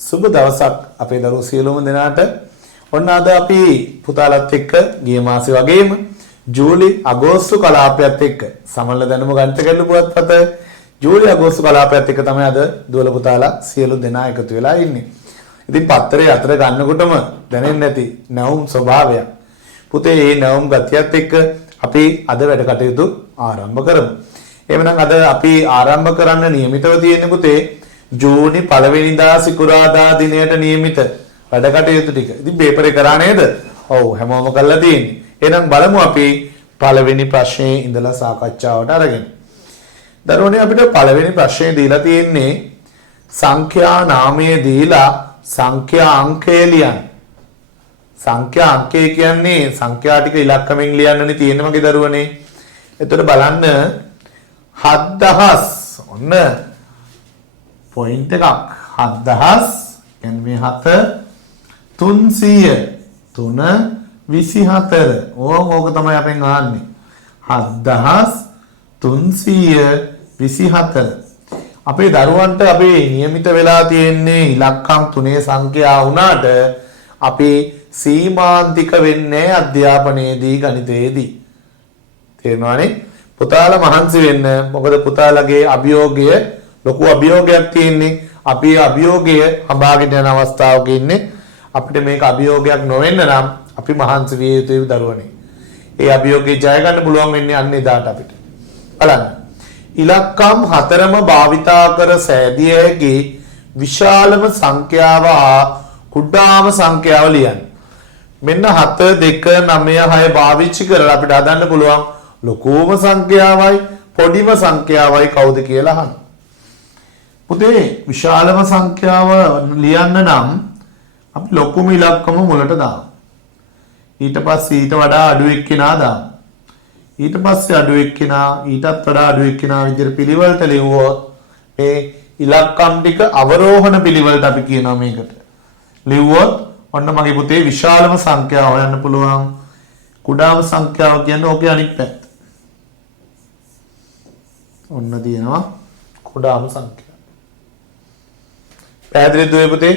සුබ දවසක් අපේ දරුවෝ සියලුම දෙනාට. ඔන්න අද අපි පුතාලත් එක්ක ගිය මාසේ වගේම ජූලි අගෝස්තු කලාපයත් එක්ක සමනල දැනුම ගණිත ගැටළු පුවත්පත ජූලි අගෝස්තු කලාපයත් එක්ක තමයි අද දුවල පුතාලා සියලු දෙනා එකතු වෙලා ඉන්නේ. ඉතින් පත්තරේ අතර ගන්නකොටම දැනෙන්නේ නැති නැවුම් ස්වභාවයක්. පුතේ මේ නැවුම් ගතියත් එක්ක අපි අද වැඩ කටයුතු ආරම්භ කරමු. එහෙනම් අද අපි ආරම්භ කරන්න නියමිතව තියෙන්නේ පුතේ ජූනි 1 වෙනිදා සිකුරාදා දිනයට නියමිත වැඩ කටයුතු ටික. ඉතින් පේපර් එක කරා නේද? ඔව් හැමෝම කරලා තියෙන්නේ. එහෙනම් බලමු අපි පළවෙනි ප්‍රශ්නේ ඉඳලා සාකච්ඡාවට අරගෙන. දරුවනේ අපිට පළවෙනි ප්‍රශ්නේ දීලා තියෙන්නේ සංඛ්‍යා නාමය දීලා සංඛ්‍යා අංකය ලියන්න. සංඛ්‍යා අංකය කියන්නේ සංඛ්‍යා ටික ඉලක්කමෙන් ලියන්නනේ තියෙන්නේ මගේ දරුවනේ. එතකොට බලන්න 7000 ඔන්න පොයින්ට් එකක් 7000 කියන්නේ මේ 7 300 3 24 ඕක තමයි අපෙන් අහන්නේ 7324 අපේ දරුවන්ට අපේ નિયમિત වෙලා තියෙන්නේ ඉලක්කම් 3 සංඛ්‍යා වුණාට අපි සීමාන්තික වෙන්නේ අධ්‍යාපනයේදී ගණිතයේදී තේරෙනවනේ පුතාලා මහන්සි වෙන්න මොකද පුතාලගේ අභියෝගය ලොකු අභියෝගයක් තියෙන්නේ අපි අභියෝගය හඹාගෙන යන අවස්ථාවක ඉන්නේ අපිට මේක අභියෝගයක් නොවෙන්න නම් අපි මහන්සි විය යුතුයි දරුවනේ. ඒ අභියෝගේ ජය ගන්න පුළුවන් වෙන්නේ අන්න එදාට අපිට. බලන්න. ඉලක්කම් 4ම භාවිතා කර සෑදිය හැකි විශාලම සංඛ්‍යාව කුඩාම සංඛ්‍යාව ලියන්න. මෙන්න 7 2 9 6 පාවිච්චි කරලා අපිට හදන්න පුළුවන් ලොකුම සංඛ්‍යාවයි පොඩිම සංඛ්‍යාවයි කවුද කියලා අහන්න. පුතේ විශාලම සංඛ්‍යාව ලියන්න නම් අපි ලොකුම ඉලක්කම මුලට දාමු. ඊට පස්සේ ඊට වඩා අඩු එක්කිනා දාමු. ඊට පස්සේ අඩු එක්කිනා ඊටත් වඩා අඩු එක්කිනා විදිහට පිළිවෙලට ලියුවොත් මේ ඉලක්කම් ටික අවරෝහණ පිළිවෙලට අපි කියනවා මේකට. ලියුවොත් ඔන්න මගේ පුතේ විශාලම සංඛ්‍යාව හොයන්න පුළුවන්. කුඩාම සංඛ්‍යාව කියන්නේ ඕකේ අනිත් පැත්ත. ඔන්න දිනනවා කුඩාම සංඛ්‍යාව. පැහැදිලිද ඔය පුතේ?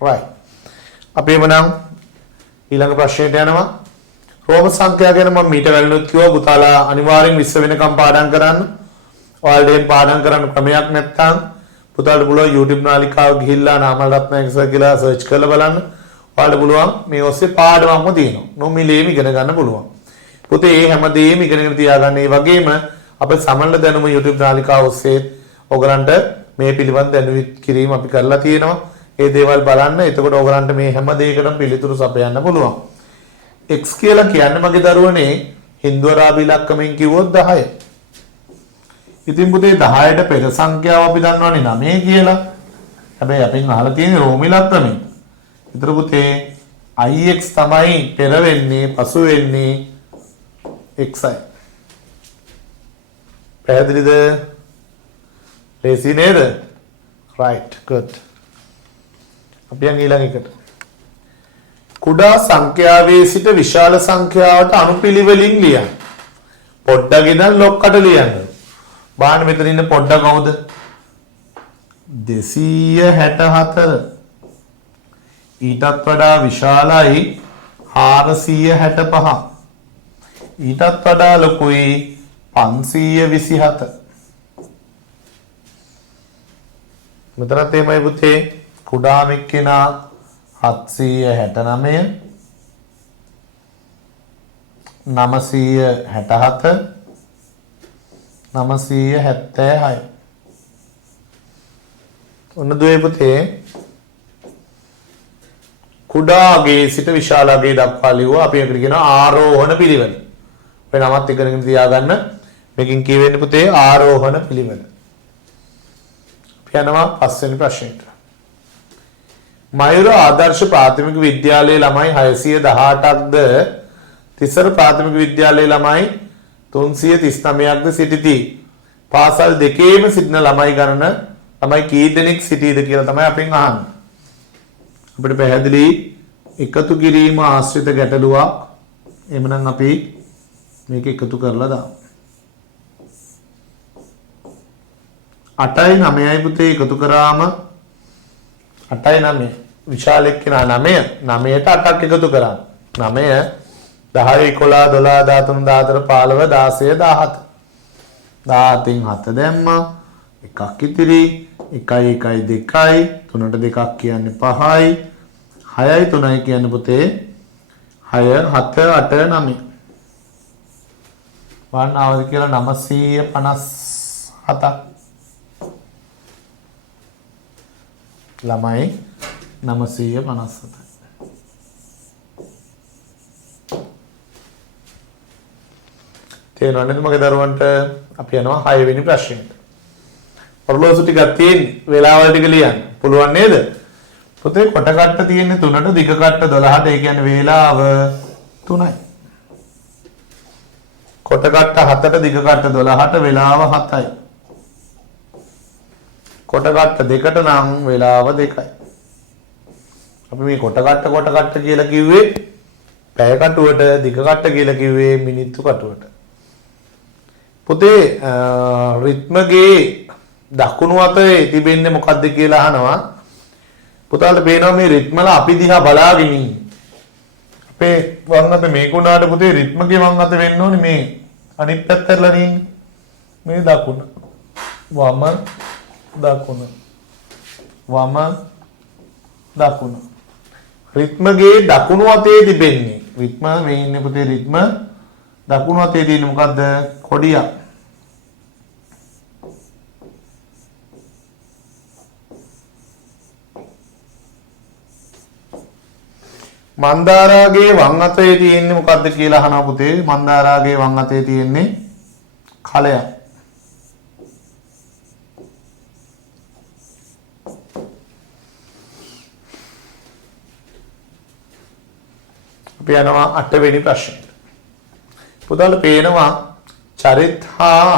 right. අපි එමනම් ඊළඟ ප්‍රශ්නයට යනවා. රෝම සංඛ්‍යා ගැන මම මීට වැළඳුත් කිව්වා පුතාලා අනිවාර්යෙන් 20 වෙනකම් පාඩම් කරන්න. ඔයාලට පාඩම් කරන්න ක්‍රමයක් නැත්නම් පුතාලට පුළුවන් YouTube නාලිකාව ගිහිල්ලා නාමල් රත්නායක සර් කියලා සර්ච් කරලා බලන්න. ඔයාලට පුළුවන් මේ ඔස්සේ පාඩමක්ම තියෙනවා. නොමිලේම ඉගෙන ගන්න පුළුවන්. පුතේ මේ හැමදේම ඉගෙනගෙන තියාගන්න. ඒ වගේම අපේ සමනල දැනුම YouTube නාලිකාව ඔස්සේ ඔයගලන්ට මේ පිළිබඳ දැනුවත් කිරීම අපි කරලා තියෙනවා. ඒ දේවල් බලන්න. එතකොට ඔයගලන්ට මේ හැම දෙයකටම පිළිතුරු සපයන්න පුළුවන්. x කියලා කියන්නේ මගේ දරුවනේ හින්දු අරාබි ඉලක්කමෙන් කිව්වොත් 10. ඉතින් පුතේ 10ට පෙර සංඛ්‍යාව අපි දන්නවනේ 9 කියලා. හැබැයි අපෙන් අහලා තියෙන්නේ රෝම ඉලක්කමෙන්. ඊතර පුතේ ix තමයි පෙර වෙන්නේ පසු වෙන්නේ xi. පැහැදිලිද? ලේසි නේද? right good. අපි යන් ඊළඟ එකට. කුඩා සංඛ්‍යාවේ සිට විශාල සංඛ්‍යාවට අනුපිළිවෙලින් ලියන්න. පොඩ්ඩක් ඉඳන් ලොක්කට ලියන්න. බලන්න මෙතන ඉන්න පොඩ්ඩක් කවුද? 264. ඊටත් වඩා විශාලයි 465. ඊටත් වඩා ලොකුයි 527. මෙතනත් එමය පුතේ කුඩාම එක්කෙනා 769 967 976 ඔන්න දුවේ පුතේ කුඩාගේ සිට විශාලගේ දක්වා ලියුවා අපි ඒකට කියනවා ආරෝහණ පිළිවෙල. ඔය නමත් ඉගෙනගෙන තියාගන්න. මේකෙන් කියවෙන්නේ පුතේ ආරෝහණ පිළිවෙල. යනවා පස්වෙනි ප්‍රශ්නෙට. මයුර ආදර්ශ ප්‍රාථමික විද්‍යාලයේ ළමයි 618ක්ද තිසර ප්‍රාථමික විද්‍යාලයේ ළමයි 339ක්ද සිටිති. පාසල් දෙකේම සිටින ළමයි ගණන ළමයි කී දෙනෙක් සිටීද කියලා තමයි අපෙන් අහන්නේ. අපිට පැහැදිලි එකතු කිරීම ආශ්‍රිත ගැටලුවක්. එhmenan අපි මේක එකතු කරලා දාමු. 8යි 9යි පුතේ එකතු කරාම 8යි 9. විශාල එක්කෙනා 9. 9ට 8ක් එකතු කරන්න. 9 10 11 12 13 14 15 16 17. 17න් 7 දැම්මා. එකක් ඉතිරි. 1 1 2යි 3ට 2ක් කියන්නේ 5යි. 6යි 3යි කියන්නේ පුතේ 6 7 8 9. වන්න ආවද කියලා 957ක්. ළමයි 957. තේරෙනවද මගේ දරුවන්ට? අපි යනවා 6 වෙනි ප්‍රශ්නෙට. ඔරලෝසු ටිකක් තියෙන වෙලාවල් ටික ලියන්න. පුළුවන් නේද? පුතේ කොට කට්ට තියෙන්නේ 3ට දිග කට්ට 12ට. ඒ කියන්නේ වේලාව 3යි. කොට කට්ට 7ට දිග කට්ට 12ට වේලාව 7යි. කොට කට්ට 2ට නම් වේලාව 2යි. අපි මේ කොට කට්ට කියලා කිව්වේ පැය කටුවට, දිග කට්ට කියලා කිව්වේ මිනිත්තු කටුවට. පුතේ රිද්මගේ දකුණු අතේ තිබෙන්නේ මොකද්ද කියලා අහනවා. පුතාලට පේනවා මේ රිද්මල අපි දිහා බලාගෙන ඉන්නේ. අපේ වම් අත මේක උනාට පුතේ රිද්මගේ වම් අත වෙන්න ඕනේ මේ අනිත් පැත්තටලා තියෙන්නේ. මේ දකුණ. වම දකුණ. වම දකුණ. රිද්මගේ දකුණු අතේ තිබෙන්නේ. රිද්ම මේ ඉන්නේ පුතේ රිද්ම දකුණු අතේ තියෙන්නේ මොකද්ද? කොඩියක්. මන්දාරාගේ වම් අතේ තියෙන්නේ මොකද්ද කියලා අහනවා පුතේ. මන්දාරාගේ වම් අතේ තියෙන්නේ කලයක්. අපි යනවා 8 වෙනි ප්‍රශ්නෙට. පුතාලට පේනවා චරිත හා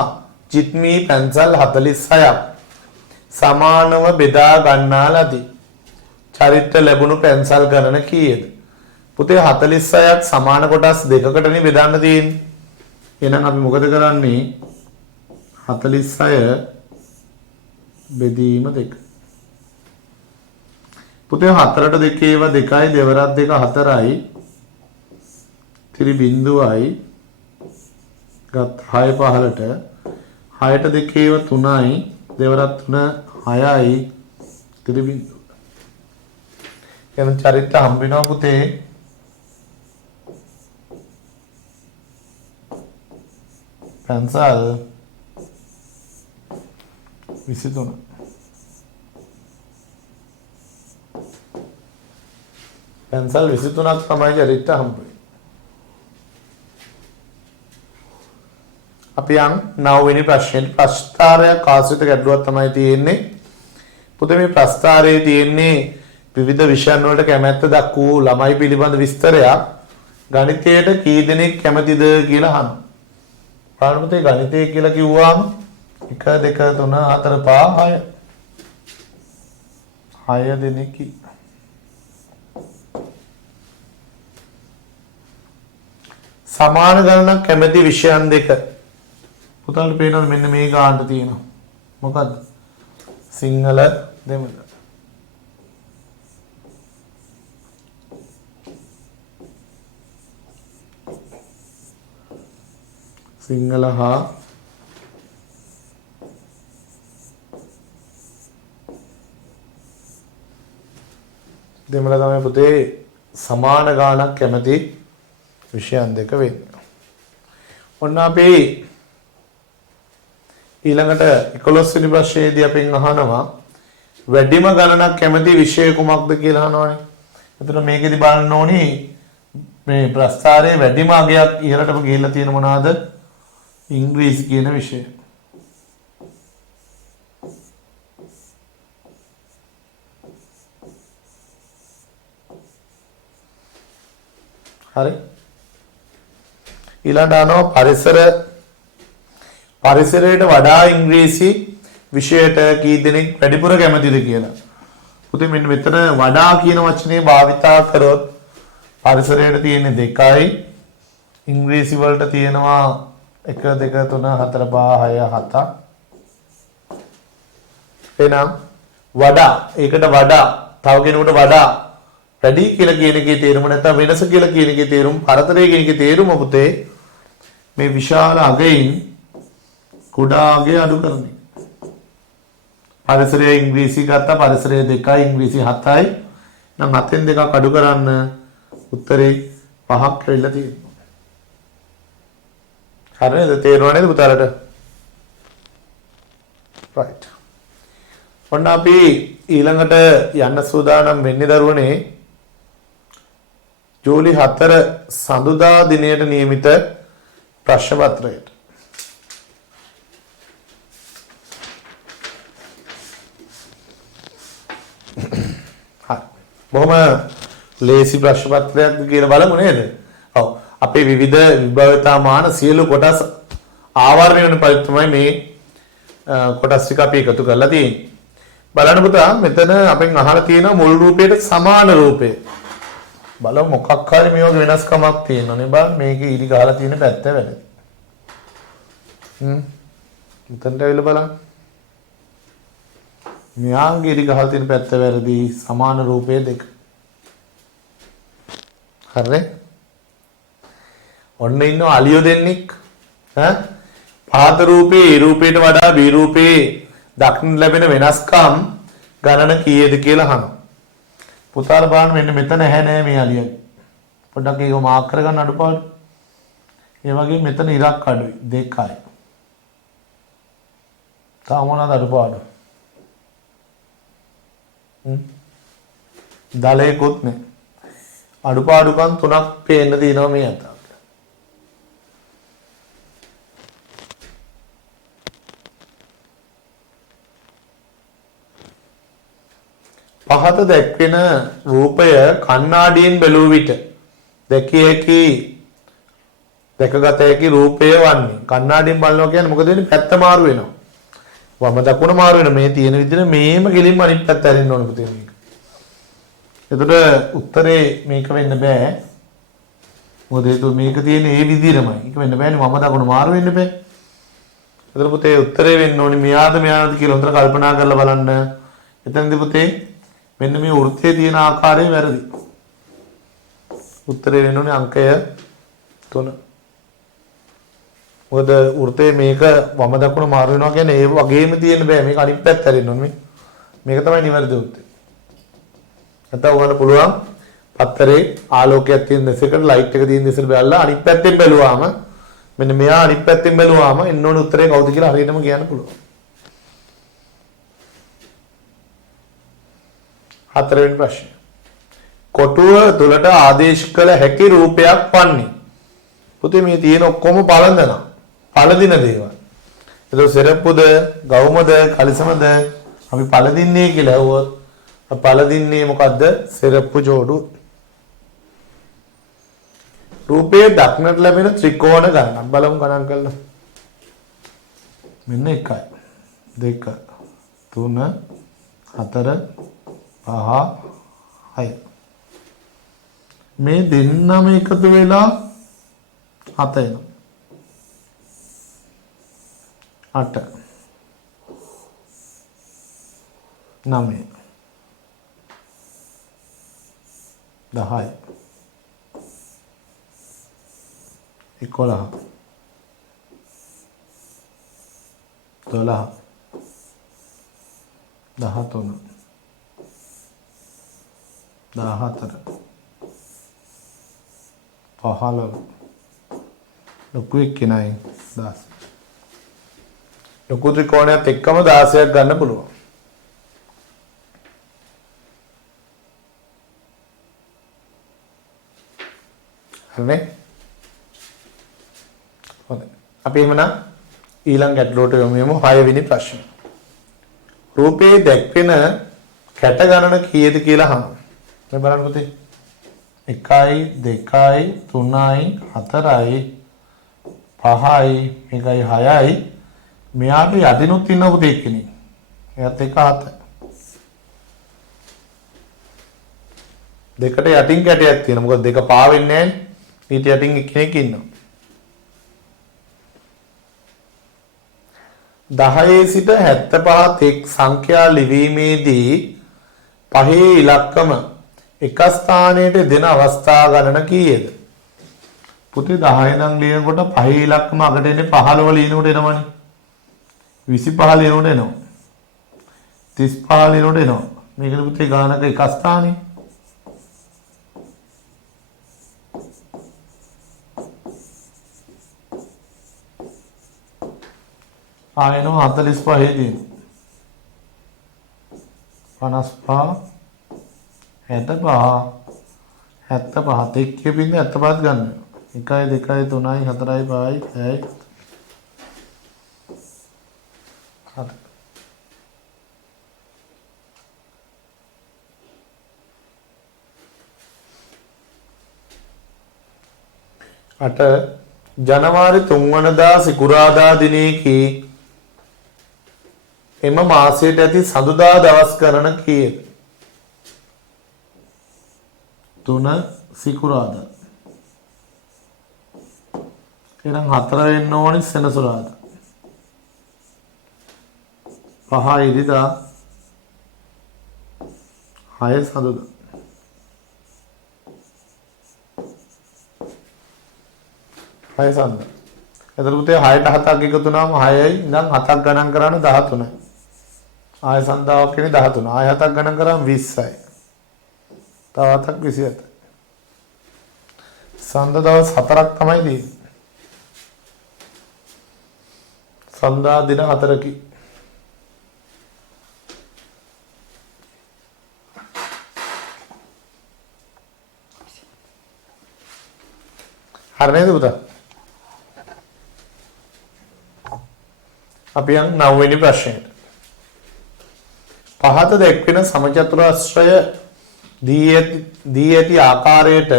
ජිත්මී පැන්සල් 46ක් සමානව බෙදා ගන්නා ලදී. චරිත ලැබුණු පැන්සල් ගණන කීයද? පුතේ 46ක් සමාන කොටස් දෙකකටනේ බෙදන්න තියෙන්නේ. එහෙනම් අපි මොකද කරන්නේ? 46 බෙදීම 2. පුතේ 4ට 2 ඒවා 2යි, දෙවරක් 2 4යි. ඉතිරි බිඳුවයි. ගත් 6 15ට 6ට 2 ඒවා 3යි, දෙවරක් 3 6යි. ඉතිරි බිඳුව. එහෙනම් චරිත හම්බ වෙනවා පුතේ. පැන්සල් 23. පැන්සල් 23ක් තමයි චරිත හම්බ වෙන්නේ. අපි යන් 9 වෙනි ප්‍රශ්නෙට. ප්‍රස්ථාරයක් ආශ්‍රිත ගැටලුවක් තමයි තියෙන්නේ. පුතේ මේ ප්‍රස්ථාරයේ තියෙන්නේ විවිධ විෂයන් වලට කැමැත්ත දක්වූ ළමයි පිළිබඳ විස්තරයක්. ගණිතයට කී දෙනෙක් කැමතිද කියලා අහනවා. බලන්න පුතේ ගණිතය කියලා කිව්වම 1 2 3 4 5 6 දෙනෙක්. සමාන ගණනක් කැමති විෂයන් දෙක. පුතාලට පේනවද මෙන්න මේ ගානට තියෙනවා. මොකද්ද? සිංහල දෙමළ. සිංහල හා දෙමළ තමයි පුතේ සමාන ගානක් කැමති විෂයන් දෙක වෙන්නේ. ඔන්න අපි ඊළඟට 11 වෙනි ප්‍රශ්නයේදී අපෙන් අහනවා වැඩිම ගණනක් කැමති විෂය කුමක්ද කියලා අහනවානේ. එතකොට මේකෙදි බලන්න ඕනේ මේ ප්‍රස්ථාරයේ වැඩිම අගයක් ඉහළටම ගිහිල්ලා තියෙන මොනවාද? ඉංග්‍රීසි කියන විෂය. හරි. ඊළඟට අහනවා පරිසරයට වඩා ඉංග්‍රීසි විෂයට කී දෙනෙක් වැඩිපුර කැමතිද කියලා. පුතේ මෙන්න මෙතන වඩා කියන වචනේ භාවිතා කරොත් පරිසරයට තියෙන්නේ 2යි, ඉංග්‍රීසි වලට තියෙනවා 1 2 3 4 5 6 7. එහෙනම් වඩා ඒකට වඩා තව කෙනෙකුට වඩා වැඩි කියලා කියන එකේ තේරුම නැත්නම් වෙනස කියලා කියන එකේ තේරුම පරතරය කියන එකේ තේරුම පුතේ මේ විශාල අගයින් කුඩා අගය අඩු කරන්නේ. පරිසරය ඉංග්‍රීසි ගත්තා පරිසරය 2යි ඉංග්‍රීසි 7යි නම් 7න් 2ක් අඩු කරන්න උත්තරේ 5ක් වෙලා තියෙනවා. හරිද? තේරුණා නේද පුතාලට? right. ඔන්න අපි ඊළඟට යන්න සූදානම් වෙන්නේ දරුවනේ ජූලි 4 සඳුදා දිනයට නියමිත ප්‍රශ්න පත්‍රයට. බොහොම ලේසි ප්‍රශ්න පත්‍රයක් කියලා බලමු නේද? ඔව්. අපේ විවිධ විභවතාමාන සියලු කොටස් ආවරණය වෙන පරිදි තමයි මේ කොටස් ටික අපි එකතු කරලා තියෙන්නේ. බලන්න පුතා මෙතන අපෙන් අහලා තියෙන මුල් රූපයට සමාන රූපය. බලමු මොකක් හරි මේ වගේ වෙනස්කමක් තියෙනවා නේ බලන්න මේකේ ඉරි ගහලා තියෙන පැත්ත වැරදි. මෙතනට ඇවිල්ලා බලන්න. මෙයාගේ ඉරි ගහලා තියෙන පැත්ත වැරදි සමාන රූපයේ දෙක. හරිද? ඔන්න ඉන්නවා අලියෝ දෙන්නෙක්. පහත රූපේ ඒ රූපයට වඩා බී රූපේ දක්නට ලැබෙන වෙනස්කම් ගණන කීයද කියලා අහනවා. පුතාලා බලන්න මෙන්න මෙතන ඇහැ නෑ මේ අලියගේ. පොඩ්ඩක් ඒක මාක් කරගන්න අඩුපාඩු. ඒ වගේ මෙතන ඉරක් අඩුයි 2යි. තාම මොනවාද අඩුපාඩු? දලයකුත් නෑ. අඩුපාඩුකම් 3ක් පේන්න තියෙනවා මේ අත. පහත දැක්වෙන රූපය කණ්ණාඩියෙන් බැලුව විට දැකිය හැකි දැකගත හැකි රූපය වන්නේ කණ්ණාඩියෙන් බලනවා කියන්නේ මොකද වෙන්නේ පැත්ත මාරු වෙනවා වම දකුණ මාරු වෙන මේ තියෙන විදිහට මේම ගෙලින්ම අනිත් පැත්ත ඇරෙන්න ඕන පුතේ මේක. එතකොට උත්තරේ මේක වෙන්න බෑ. මොකද ඒක මේක තියෙන ඒ විදිහමයි. ඒක වෙන්න බෑනේ වම දකුණ මාරු වෙන්න බෑ. එතකොට පුතේ උත්තරේ වෙන්න ඕනේ මෙයාද කියලා හොඳට කල්පනා කරලා බලන්න. එතනදී පුතේ මෙන්න මේ වෘත්තයේ තියෙන ආකාරය වැරදි. උත්තරේ වෙන්න ඕනේ අංකය 3. මොකද වෘත්තයේ මේක වම දකුණ මාරු වෙනවා කියන්නේ ඒ වගේම තියෙන්න බෑ. මේක අනිත් පැත්ත හැරෙන්න ඕනේ. මේක තමයි නිවැරදි උත්තරය. නැත්නම් උගන්න පුළුවන් පත්තරේ ආලෝකයක් තියෙන දෙසකට ලයිට් එක තියෙන දෙසට බැලලා අනිත් පැත්තෙන් බැලුවාම මෙන්න මෙයා අනිත් පැත්තෙන් බැලුවාම එන්න ඕනේ උත්තරේ කවුද කියලා හරියටම කියන්න පුළුවන්. 4 වෙනි ප්‍රශ්නය. කොටුව තුලට ආදේශ කළ හැකි රූපයක් වන්නේ. පුතේ මේ තියෙන ඔක්කොම පළදින දේවල්. ඒක සෙරප්පුද, ගවුමද, කලිසමද අපි පළදින්නේ කියලා ඇහුවොත් පළදින්නේ මොකද්ද? සෙරප්පු ජෝඩු. රූපයේ දක්නට ලැබෙන ත්‍රිකෝණ ගණන් බලමු ගණන් කරලා. මෙන්න 1 2 3 4 5 මේ දෙන්නම එකතු වෙලා 7 එනවා 8 9 10 11 12 13 14 15 ලොකු එක්කෙනයි 10 ලොකු ත්‍රිකෝණයත් එක්කම 16ක් ගන්න පුළුවන්. හරිනේ? හොඳයි. අපි එහෙමනම් ඊළඟ ගැටලුවට යමු 6 වෙනි ප්‍රශ්න. රූපේ දැක්වෙන කැට ගණන කීයද කියලා අහනවා. මේ බලන්න පුතේ 1යි 2යි 3යි 4යි 5යි මේකයි 6යි මෙයාට යටිනුත් ඉන්න පුතේ කෙනෙක්. එයාත් 1 7. දෙකට යටින් කැටයක් තියෙනවා. මොකද දෙක පා වෙන්නේ නැහැ. ඊට යටින් කෙනෙක් ඉන්නවා. 10 සිට 75 තෙක් සංඛ්‍යා ලිවීමේදී පහේ ඉලක්කම එක ස්ථානයට දෙන අවස්ථා ගණන කීයද? පුතේ 10 නම් ලියනකොට පහේ ඉලක්කම අකට එන්නේ 15 ලියනකොට එනවනේ. 25 ලියනකොට එනවා. 35 ලියනකොට එනවා. මේකද පුතේ ගානක එක ස්ථානේ. ආයෙනෝ 45 දී 55 75 75 එක්කේ බින්ද 75ත් ගන්න 1 2 3 4 5 6 7 8 ජනවාරි 3 වනදා සිකුරාදා දිනයේදී එම මාසයට ඇති සඳුදා දවස් ගණන කීයද? 3 සිකුරාදා. එහෙනම් 4 වෙන්න ඕනේ සෙනසුරාදා. 5 ඉරිදා 6 සඳුදා. හය සඳුදා. එතකොට පුතේ 6ට 7ක් එකතු වුණාම 6යි ඉඳන් 7ක් ගණන් කරාම 13යි. ආය සන්දාවක් කියන්නේ 13. ආය 7ක් ගණන් කරාම 20යි. තව 7ක් 27. සඳ දවස් 4ක් තමයි තියෙන්නේ. සඳා දින 4කි. හරි නේද පුතා? අපි යන් 9 වෙනි ප්‍රශ්නයට. පහත දැක්වෙන සමචතුරාශ්‍රය දී ඇති ආකාරයට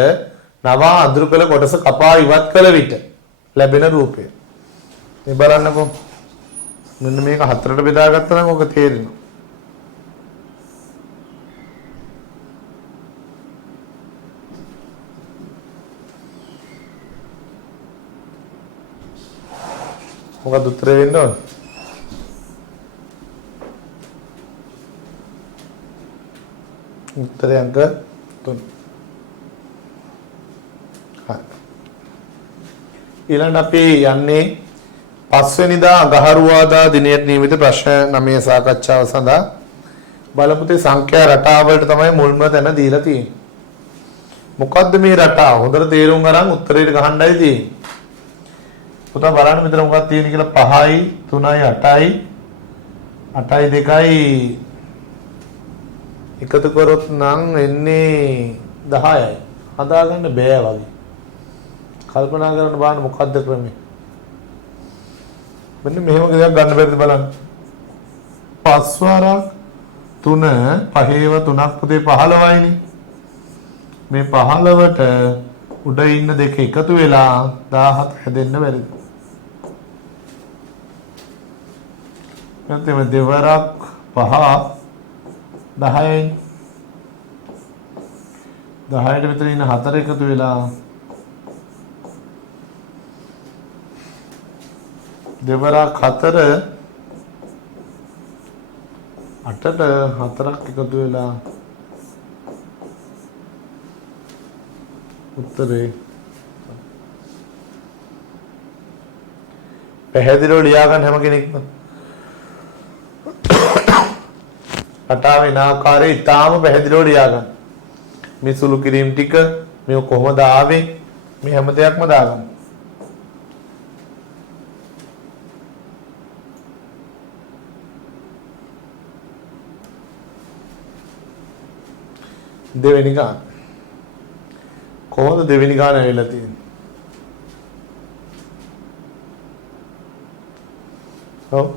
නවා අඳුරු කළ කොටස කපා ඉවත් කළ විට ලැබෙන රූපය. මේ බලන්නකෝ. මෙන්න මේක හතරට බෙදාගත්තා නම් ඔක තේරෙනවා. මොකද උත්තර වෙන්න ඕන? උත්තරය අංක 3. හරි. ඊළඟ අපි යන්නේ 5 වෙනිදා අඟහරුවාදා දිනයට නියමිත ප්‍රශ්න 9 සාකච්ඡාව සඳහා. බලපුතේ සංඛ්‍යා රටාවලට තමයි මුල්ම තැන දීලා තියෙන්නේ. මොකද්ද මේ රටාව? හොඳට තේරුම් ගන්න උත්තරයට ගහන්නයි තියෙන්නේ. පුතා බලන්න මෙතන මොකක්ද තියෙන්නේ කියලා 5යි 3යි 8යි 8යි 2යි එකතු කරොත් නම් එන්නේ 10යි. හදාගන්න බෑ වගේ. කල්පනා කරන්න බලන්න මොකද්ද ක්‍රමය. මෙන්න මෙහෙම දෙයක් ගන්න බැරිද බලන්න. 5 වරක් 3 පහේව 3ක් පුතේ 15යිනේ. මේ 15ට උඩ ඉන්න දෙක එකතු වෙලා 17 හැදෙන්න බැරිද? නැත්නම් දෙවරක් 5 10යි 10ට මෙතන ඉන්න 4 එකතු වෙලා දෙවරක් 4 8ට 4ක් එකතු වෙලා උත්තරේ පැහැදිලිව ලියා ගන්න හැම කෙනෙක්ම රටාවේ නාකාරයේ ඉතාම පැහැදිලිව ලියා ගන්න. මේ සුළු කිරීම ටික මේ කොහොමද ආවේ මේ හැම දෙයක්ම දාගන්න. දෙවෙනි ගාන කොහොමද දෙවෙනි ගාන ඇවිල්ලා තියෙන්නේ? ඔව්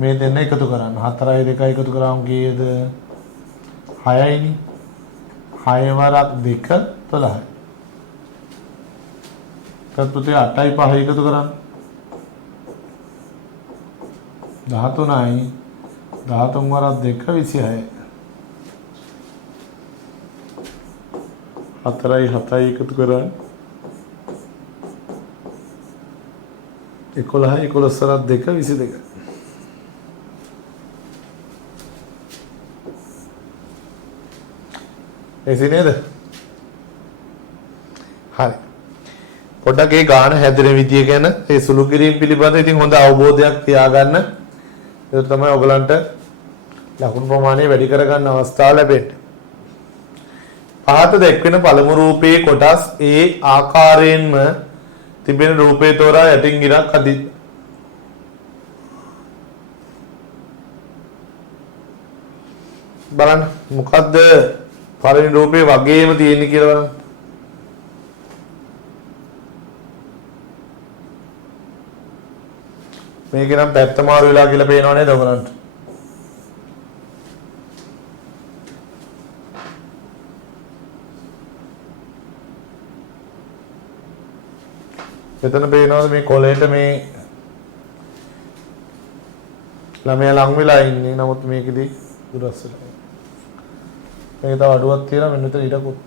මේ දෙන්න එකතු කරන්න 4යි 2යි එකතු කරාම කීයද? 6යිනේ. 6 වරක් 2 12යි. තත්පුතේ 8යි 5යි එකතු කරන්න 13යි. 13 වරක් 2 26යි. 4යි 7යි එකතු කරන්න 11යි 11 වරක් 2 22යි. එසි නේද? හරි. පොඩ්ඩක් ඒ ගාන හැදෙන විදිය ගැන ඒ සුළු කිරීම පිළිබඳ ඉතින් හොඳ අවබෝධයක් තියාගන්න. ඒක තමයි ඔයගලන්ට ලකුණු ප්‍රමාණය වැඩි කරගන්න අවස්ථාව ලැබෙන්නේ. පහත දැක්වෙන පළමු රූපයේ කොටස් ඒ ආකාරයෙන්ම තිබෙන රූපේ තෝරා යටින් ගිරක් අදි. බලන්න මොකද්ද පළවෙනි රූපේ වගේම තියෙන්නේ කියලා බලන්න. මේක නම් පැත්ත මාරු වෙලා කියලා පේනව නේද ඔයගලන්ට? එතන පේනවද මේ කොලේට මේ ළමයා ලං වෙලා ඉන්නේ. නමුත් මේකෙදි දුරස් වෙලා. මේක තව අඩුවක් තියෙනවා මෙන්න මෙතන ඊටකුත්.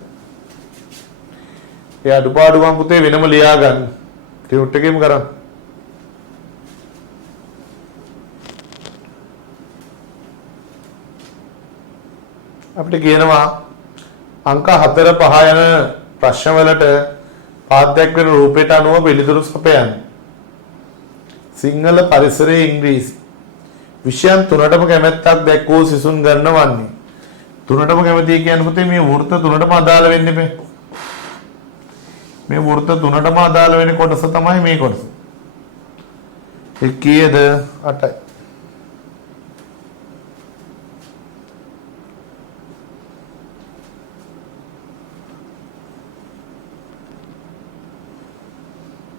ඒ අඩුපාඩුකම් පුතේ වෙනම ලියා ගන්න. ටියුට් එකේම කරන්න. අපිට කියනවා අංක 4 5 යන ප්‍රශ්න වලට පාඩයක් වෙන රූපයට අනුව පිළිතුරු සපයන්න. සිංහල පරිසරයේ ඉංග්‍රීසි විෂයන් තුනටම කැමැත්තක් දැක්වූ සිසුන් ගන්නවන්නේ. තුනටම කැමතියි කියන්නේ පුතේ මේ වෘත්ත තුනටම අදාළ වෙන්නේ මේ. මේ වෘත්ත තුනටම අදාළ වෙන කොටස තමයි මේ කොටස. ඒ කීයද? 8යි.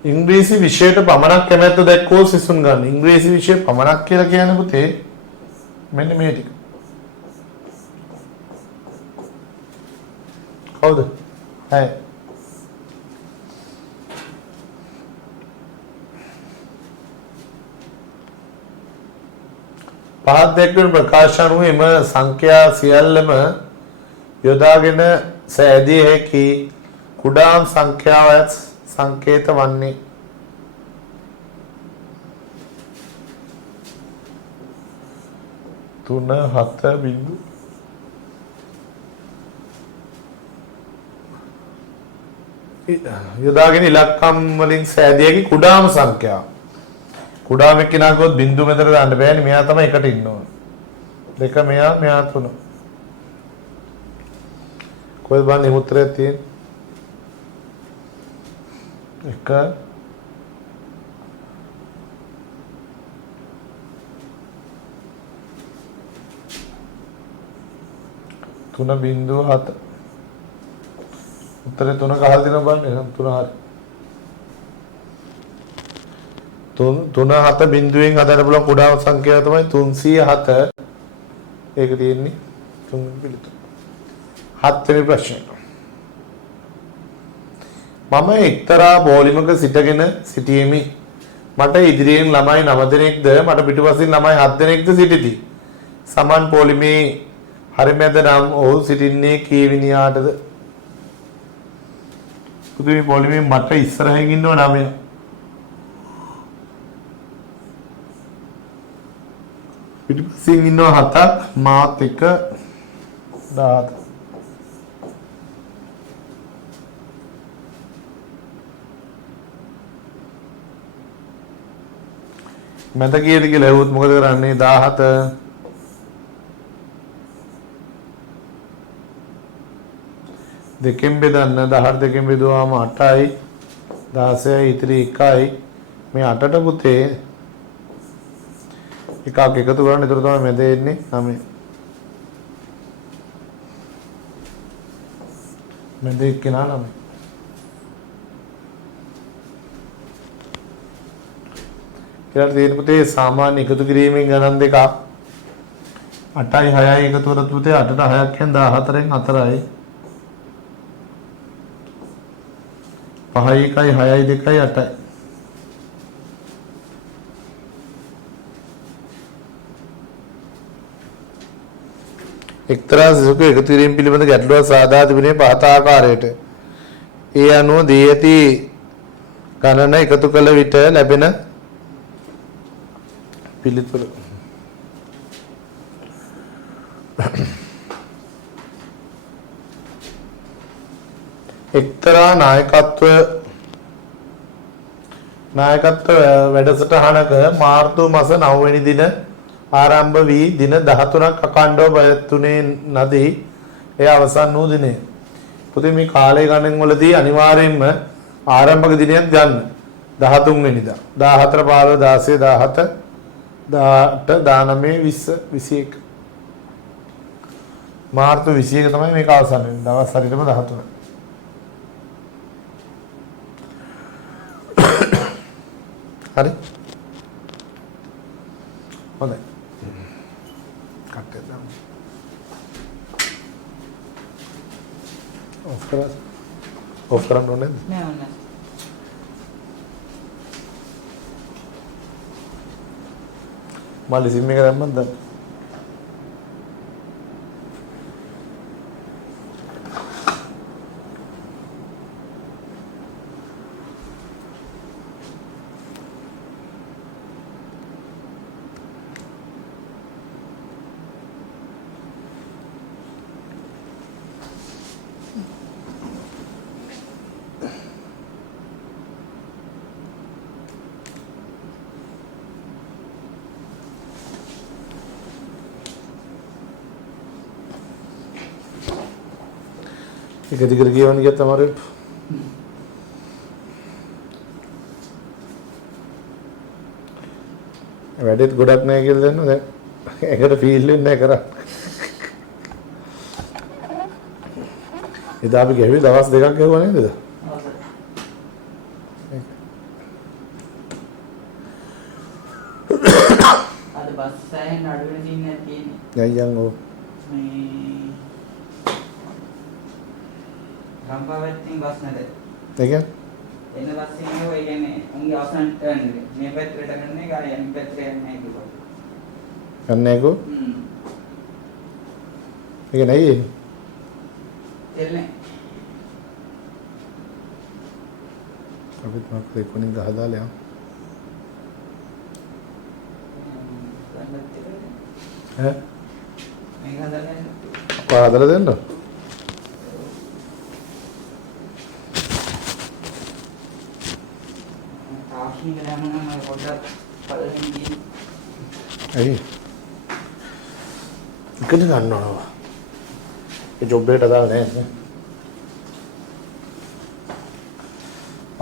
ඉංග්‍රීසි විෂයට පමණක් කැමැත්ත දැක්වූ සිසුන් ගන්න. ඉංග්‍රීසි විෂය පමණක් කියලා කියන්නේ පුතේ මෙන්න මේ ටික. කවුද? හයි. පහත් දැක්වෙන ප්‍රකාශ අනුව එම සංඛ්‍යා සියල්ලම යොදාගෙන සෑදිය හැකි කුඩාම් සංඛ්‍යාවත් සංකේත වන්නේ. තුන හත බිඳු යොදාගෙන ඉලක්කම් වලින් සෑදිය හැකි කුඩාම සංඛ්‍යාව. කුඩාම එක්කිනා ගොත් බිඳු මෙතන දාන්න බෑනේ. මෙයා තමයි එකට ඉන්න ඕන. දෙක මෙයා තුන. කොහෙද බලන්න උත්තරය තියෙන්නේ? එක තුන බිඳුව 7 උත්තරේ 3 කහලා දෙනවා බලන්න. එහෙනම් 3 හරි. 3 7 බිඳුවෙන් හදන්න පුළුවන් කුඩාම සංඛ්‍යාව තමයි 307. ඒක තියෙන්නේ 3 පිළිතුර. 7 වෙනි ප්‍රශ්නේ. මම එක්තරා පොලිමක සිටගෙන සිටියෙමි. මට ඉදිරියෙන් ළමයි 9 දෙනෙක්ද මට පිටුපසින් ළමයි 7 දෙනෙක්ද සිටිති. සමන් පොලිමේ හරිමැද නම් ඔහු සිටින්නේ කීවිනියාටද? පුදුමේ පොලිමේ මට ඉස්සරහින් ඉන්නව 9. පිටුපසින් ඉන්නව 7ක් මාත් එක 17. මට කීයද කියලා ඇහුවොත් මොකද කරන්නේ? 17 දෙකෙන් බෙදන්න. 18 දෙකෙන් බෙදුවාම 8යි 16යි ඉතිරි 1යි. මේ 8ට පුතේ එකක් එකතු කරන්න. ඒතර තමයි මැද එන්නේ 9. මැද එක්කෙනා 9. ඊළඟ තියෙන පුතේ සාමාන්‍ය එකතු කිරීමෙන් ගණන් දෙකක් 8යි 6යි එකතු කරත් පුතේ 8ට 6ක් කියන්නේ 14න් 4යි 5යි 1යි 6යි 2යි 8යි. එක්තරා සිසුක එකතු කිරීම පිළිබඳ ගැටලුවක් සාදා තිබෙනේ පහත ආකාරයට. ඒ අනුව දී ඇති ගණන එකතු කළ විට ලැබෙන පිළිතුර. එක්තරා නායකත්ව වැඩසටහනක මාර්තු මාස 9 වෙනි දින ආරම්භ වී දින 13ක් අඛණ්ඩව පැවැත්ුණේ නැදී එය අවසන් වූ දිනය. පුතේ මේ කාලය ගණන් වලදී අනිවාර්යයෙන්ම ආරම්භක දිනයක් ගන්න. 13 වෙනිදා 14 15 16 17 18 19 20 21 මාර්තු 21 තමයි මේක අවසන් වෙන්නේ. දවස් හරියටම 13. හරි. හොඳයි. කට්ටේ දාමු. ඔෆ් කරන්න ඕනේ නෑ නෑ. මල්ලි සිම් එක දැම්මද? එක දිගට කියවන්න ගියත් තමයි වැඩේත් ගොඩක් නැහැ කියලා දන්නවා දැන් ඒකට ෆීල් වෙන්නේ නැහැ කරා එදා අපි ගෙවි දවස් දෙකක් ගෙවුවා නේද අද බස් සෑහෙන අඩු වෙන දිනක් තියෙන්නේ යයියන් ඕ මේ ගම්පහවැත්තෙන් බස් නැද ඒ කියන්නේ එන බස් එකේ ඔය කියන්නේ උන්ගේ අවසන් ටර්න් එක මේ පැත්තට කරන්නේ ගාය අනිත් පැත්තට යන්නේ කිව්වා කන්නේකෝ ඒක නෑ එන්නේ අපිත් මක් කොනින් ගහදාලා ඈ මේක හදලා පාදලා දෙන්න තාක්ෂණික දැනුම පොඩ්ඩක් බලමින් ඉන්න ඇයි ඉගෙන ගන්නවා ඒ ජොබ් එකට අදාළ නැහැ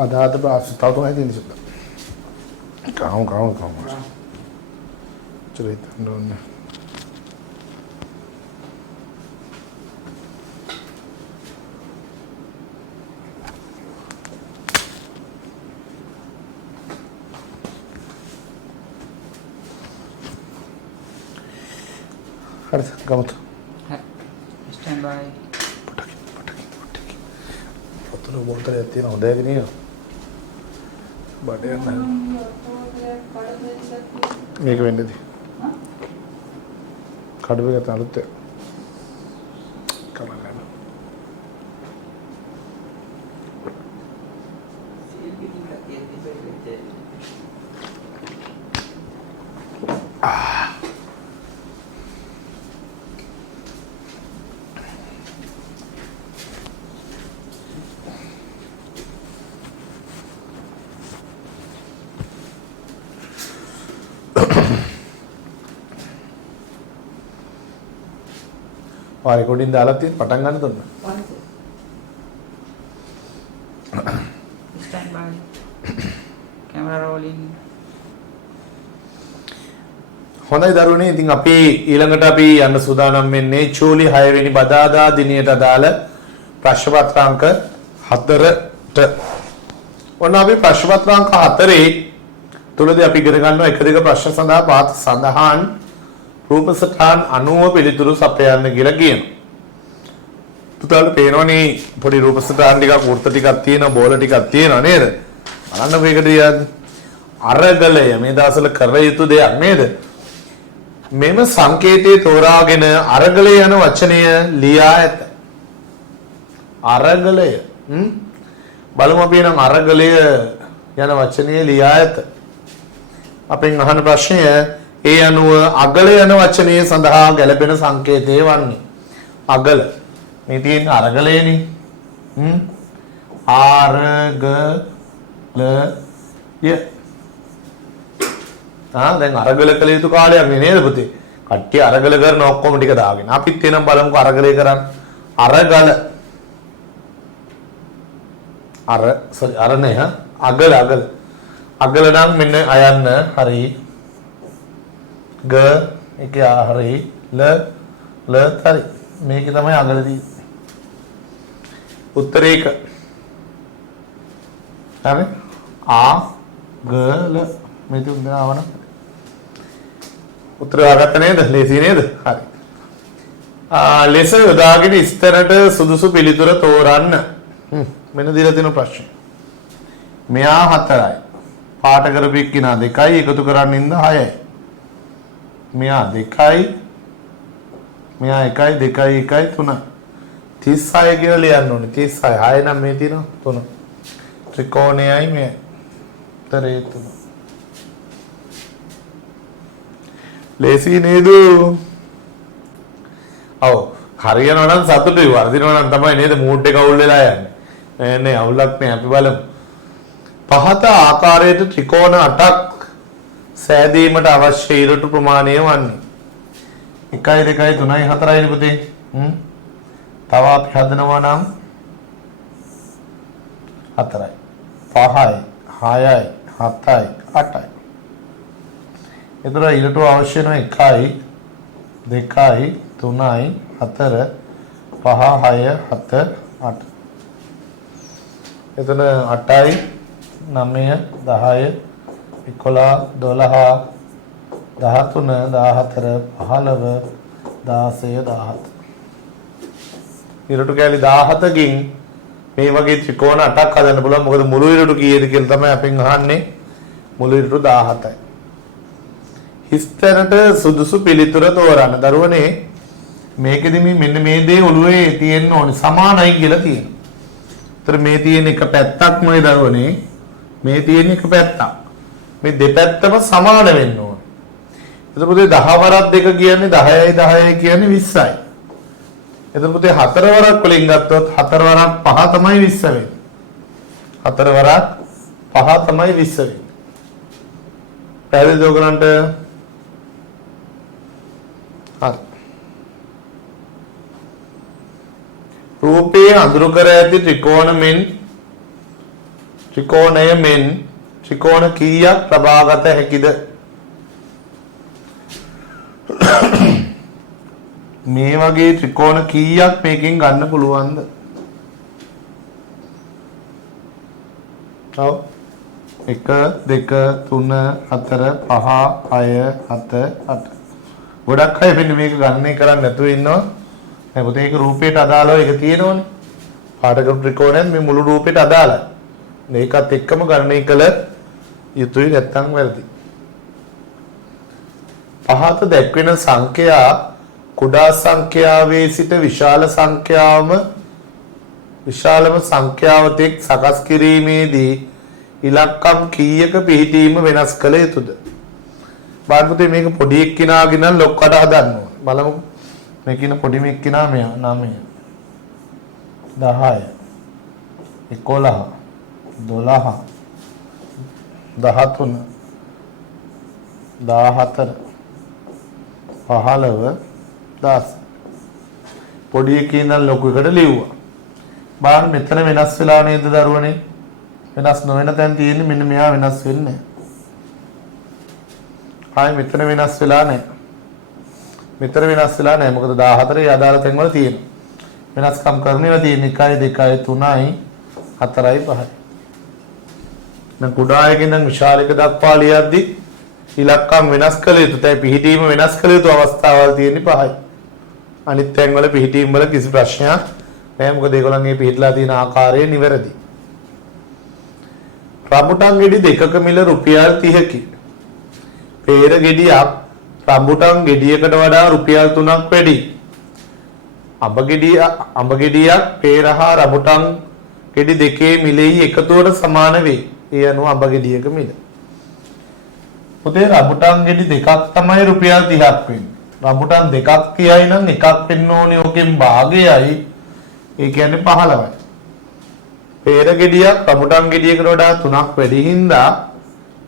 අදාත බාස් තව තුනයි තියෙන ඉතින් කාම චරිත නෝන හරි ගමු ස්ටෑන්ඩ් බයි පොතන මොන්තරයක් තියෙන හොඳයි නේ බඩේ නැහැ මේක වෙන්නේදී කඩුව එක තලුත් කමන්න और रिकॉर्डिंग දාලා තියෙන පටන් ගන්න දුන්න. ස්ටෑන්ඩ් බයි කැමරා රෝලින් හොඳයි දරුවනේ ඉතින් අපි ඊළඟට අපි යන්න සූදානම් වෙන්නේ ජූලි 6 වෙනි බදාදා දිනයට අදාළ ප්‍රශ්න පත්‍රාංක 4ට. ඔන්න අපි ප්‍රශ්න පත්‍රාංක 4 තුලදී අපි ඉගෙන ගන්නවා එක දෙක ප්‍රශ්න සඳහා පාත් සඳහන් රූපසටහන් 90 පිළිතුරු සපයන්න කියලා කියනවා. පුතාලට පේනවනේ පොඩි රූපසටහන් ටිකක් වෘත්ත ටිකක් තියෙනවා බෝල ටිකක් තියෙනවා නේද? බලන්නකෝ ඒකට යාද අරගලය මේ දවස්වල කර යුතු දෙයක් නේද? මෙම සංකේතයේ තෝරාගෙන අරගලය යන වචනය ලියා ඇත. අරගලය බලමු අපි නම් අරගලය යන වචනය ලියා ඇත. අපෙන් අහන ප්‍රශ්නය ඒ අනුව අගල යන වචනය සඳහා ගැලපෙන සංකේතය වන්නේ අගල. මේ තියෙන අරගලයනේ. අරගලය. දැන් අරගල කළ යුතු කාලයක් නේද පුතේ? කට්ටිය අරගල කරන ඔක්කොම ටික දාගෙන. අපිත් එනම් බලමුකෝ අරගලේ කරන්න. අරගල. අර නේ අගල. අගල නම් මෙන්න අයන්න හරි. ග එක හරි. ල හරි. මේකේ තමයි අගල තියෙන්නේ. උත්තරේක. හරි. ගල මේ තුන් දෙනා ආවනම් උත්තර ආගත්ත නේද? ලේසි නේද? හරි. ලෙස යොදාගෙන ඉස්තරට සුදුසු පිළිතුර තෝරන්න. මෙන්න දීලා තියෙන ප්‍රශ්න. මෙයා 4යි. පාට කරපු එක්කිනා 2යි එකතු කරන්න ඉඳ 6යි. මෙයා 2යි. මෙයා 1යි 2යි 1යි 3යි. 36 කියලා ලියන්න ඕනේ. 36 6 නම් මේ තියෙනවා 3. ත්‍රිකෝණයයි මේ. උත්තරේ 3. ලේසි නේද? ඔව් හරියනවා නම් සතුටුයි වර්ධිනවා නම් තමයි නේද මූඩ් එක අවුල් වෙලා යන්නේ නේ අවුලක් නෑ අපි බලමු පහත ආකාරයට ත්‍රිකෝණ 8ක් සෑදීමට අවශ්‍ය ඉරටු ප්‍රමාණය වන්නේ 1 2 3 4යි පුතේ තව අපි හදනවා නම් 4යි 5යි 6යි 7යි 8යි එතන ඉරටු අවශ්‍ය වෙන 1යි 2යි 3යි 4 5 6 7 8 එතන 8යි 9 10 11 12 13 14 15 16 17 ඉරටු කැලි 17කින් මේ වගේ ත්‍රිකෝණ 8ක් හදන්න පුළුවන් මොකද මුළු ඉරටු කීයද කියලා තමයි අපෙන් අහන්නේ මුළු ඉරටු 17යි හිස්තැනට සුදුසු පිළිතුර තෝරන්න දරුවනේ මේකෙදි මෙන්න මේ දේ ඔළුවේ තියෙන්න ඕනේ සමානයි කියලා තියෙනවා. ඒතර මේ තියෙන එක පැත්තක් මොයි දරුවනේ මේ තියෙන එක පැත්තක්. මේ දෙපැත්තම සමාන වෙන්න ඕනේ. එතකොට පුතේ 10 වරක් 2 කියන්නේ 10යි 10යි කියන්නේ 20යි. එතකොට පුතේ 4 වරක් වලින් ගත්තොත් 4 වරක් 5 තමයි 20 වෙන්නේ. 4 වරක් 5 තමයි 20 වෙන්නේ. පැහැදිලිද ඔයගලන්ට? හරි. රූපයේ අඳුරු කර ඇති ත්‍රිකෝණය මෙන් ත්‍රිකෝණ කීයක් ලබාගත හැකිද? මේ වගේ ත්‍රිකෝණ කීයක් මේකෙන් ගන්න පුළුවන්ද? ඔව් 1 2 3 4 5 6 7 8 ගොඩක් අය මෙන්න මේක ගණනය කරන්නේ නැතුව ඉන්නවා. දැන් පුතේ ඒක රූපයට අදාළව ඒක තියෙනවනේ. පාටක ත්‍රිකෝණයෙන් මේ මුළු රූපයට අදාළයි. මේකත් එක්කම ගණනය කළ යුතුයි නැත්තම් වැරදි. පහත දැක්වෙන සංඛ්‍යා කුඩා සංඛ්‍යාවේ සිට විශාලම සංඛ්‍යාව තෙක් සකස් කිරීමේදී ඉලක්කම් කීයක පිහිටීම වෙනස් කළ යුතුද? බාහිර මේක පොඩි එක්කිනාගෙන ලොක්කට හදන්න ඕන. බලමු. මේ කියන පොඩි එක්කිනා මෙයා 9 10 11 12 13 14 15 10 පොඩි එක්කිනා ලොකු එකට ලිව්වා. බාහිර මෙතන වෙනස් වෙලා නේද දරුවනේ? වෙනස් නොවන තැන් තියෙන්නේ මෙන්න මෙයා වෙනස් වෙන්නේ. ආයි මෙතන වෙනස් වෙලා නැහැ. මෙතන වෙනස් වෙලා නැහැ. මොකද 14 අදාළ තැන් වල තියෙනවා. වෙනස්කම් කරන්නේවා තියෙන 1 2 3යි 4යි 5යි. දැන් කුඩා එකෙන් නම් විශාල එක දක්වා ලියද්දි ඉලක්කම් වෙනස් කළ යුතු තැයි පිහිටීම වෙනස් කළ යුතු අවස්ථාවල් තියෙන්නේ 5යි. අනිත් තැන් වල පිහිටීම වල කිසි ප්‍රශ්නයක් නැහැ. මොකද ඒගොල්ලන්ගේ පිහිටලා තියෙන ආකාරය නිවැරදි. රම්බුටන් ගෙඩි දෙකක මිල රුපියල් 30කි. පේර ගෙඩියක් රම්බුටන් ගෙඩියකට වඩා රුපියල් 3ක් වැඩි. අඹ ගෙඩියක් පේර හා රම්බුටන් ගෙඩි දෙකේ මිලෙහි එකතුවට සමාන වේ. ඒ අනුව අඹ ගෙඩියක මිල. පුතේ රම්බුටන් ගෙඩි දෙකක් තමයි රුපියල් 30ක් වෙන්නේ. රම්බුටන් දෙකක් කියයි නම් එකක් වෙන්න ඕනේ ඔකෙන් භාගයයි. ඒ කියන්නේ 15යි. පේර ගෙඩියක් රමුටන් ගෙඩියකට වඩා 3ක් වැඩි හින්දා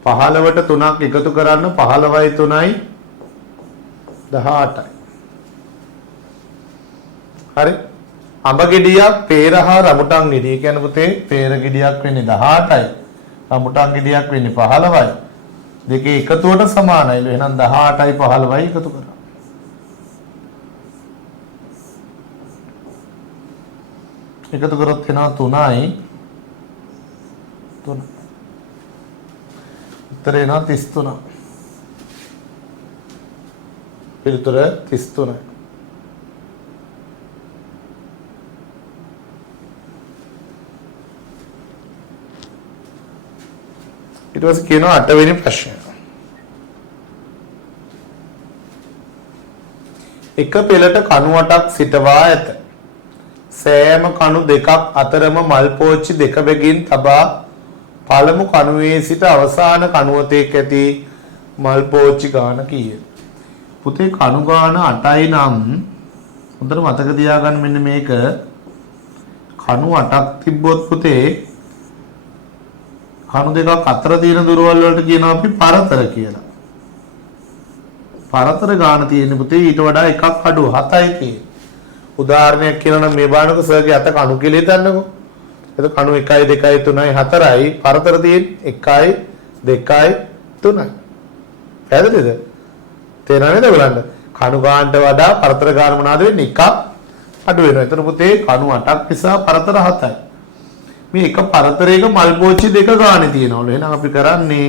15ට 3ක් එකතු කරන්න 15යි 3යි 18යි. හරි. අඹ ගෙඩියක් පේර හා රමුටන් ගෙඩිය කියන්නේ පුතේ පේර ගෙඩියක් වෙන්නේ 18යි. රමුටන් ගෙඩියක් වෙන්නේ 15යි. දෙකේ එකතුවට සමානයි. එහෙනම් 18යි 15යි එකතු කරා. එකතු කරොත් එනවා 3යි 3. උත්තරේ එනවා 33. පිළිතුර 33යි. ඊට පස්සේ කියනවා 8 වෙනි ප්‍රශ්නය. එක පෙළට කණු 8ක් සිටවා ඇත. සෑම කණු දෙකක් අතරම මල් පෝච්චි දෙක බැගින් තබා පළමු කණුවේ සිට අවසාන කණුවතෙක් ඇති මල් පෝච්චි ගාන කීය? පුතේ කණු ගාන 8යි නම් හොඳට මතක තියාගන්න මෙන්න මේක. කණු 8ක් තිබ්බොත් පුතේ කණු දෙකක් අතර තියෙන දුරවල් වලට කියනවා අපි පරතර කියලා. පරතර ගාන තියෙන්නේ පුතේ ඊට වඩා එකක් අඩු 7යි තියෙන්නේ. උදාහරණයක් කියනවා නම් මේ බානක සර්ගේ අත කණු කියලා හිතන්නකෝ. එතකොට කණු 1යි 2යි 3යි 4යි පරතර තියෙන්නේ 1යි 2යි 3යි. පැහැදිලිද? තේරෙනවද බලන්න. කණු ගානට වඩා පරතර ගාන මොනවාද වෙන්නේ? එකක් අඩු වෙනවා. එතන පුතේ කණු 8ක් නිසා පරතර 7යි. මේ එක පරතරයක මල් පෝච්චි දෙක ගානේ තියෙනවලු. එහෙනම් අපි කරන්නේ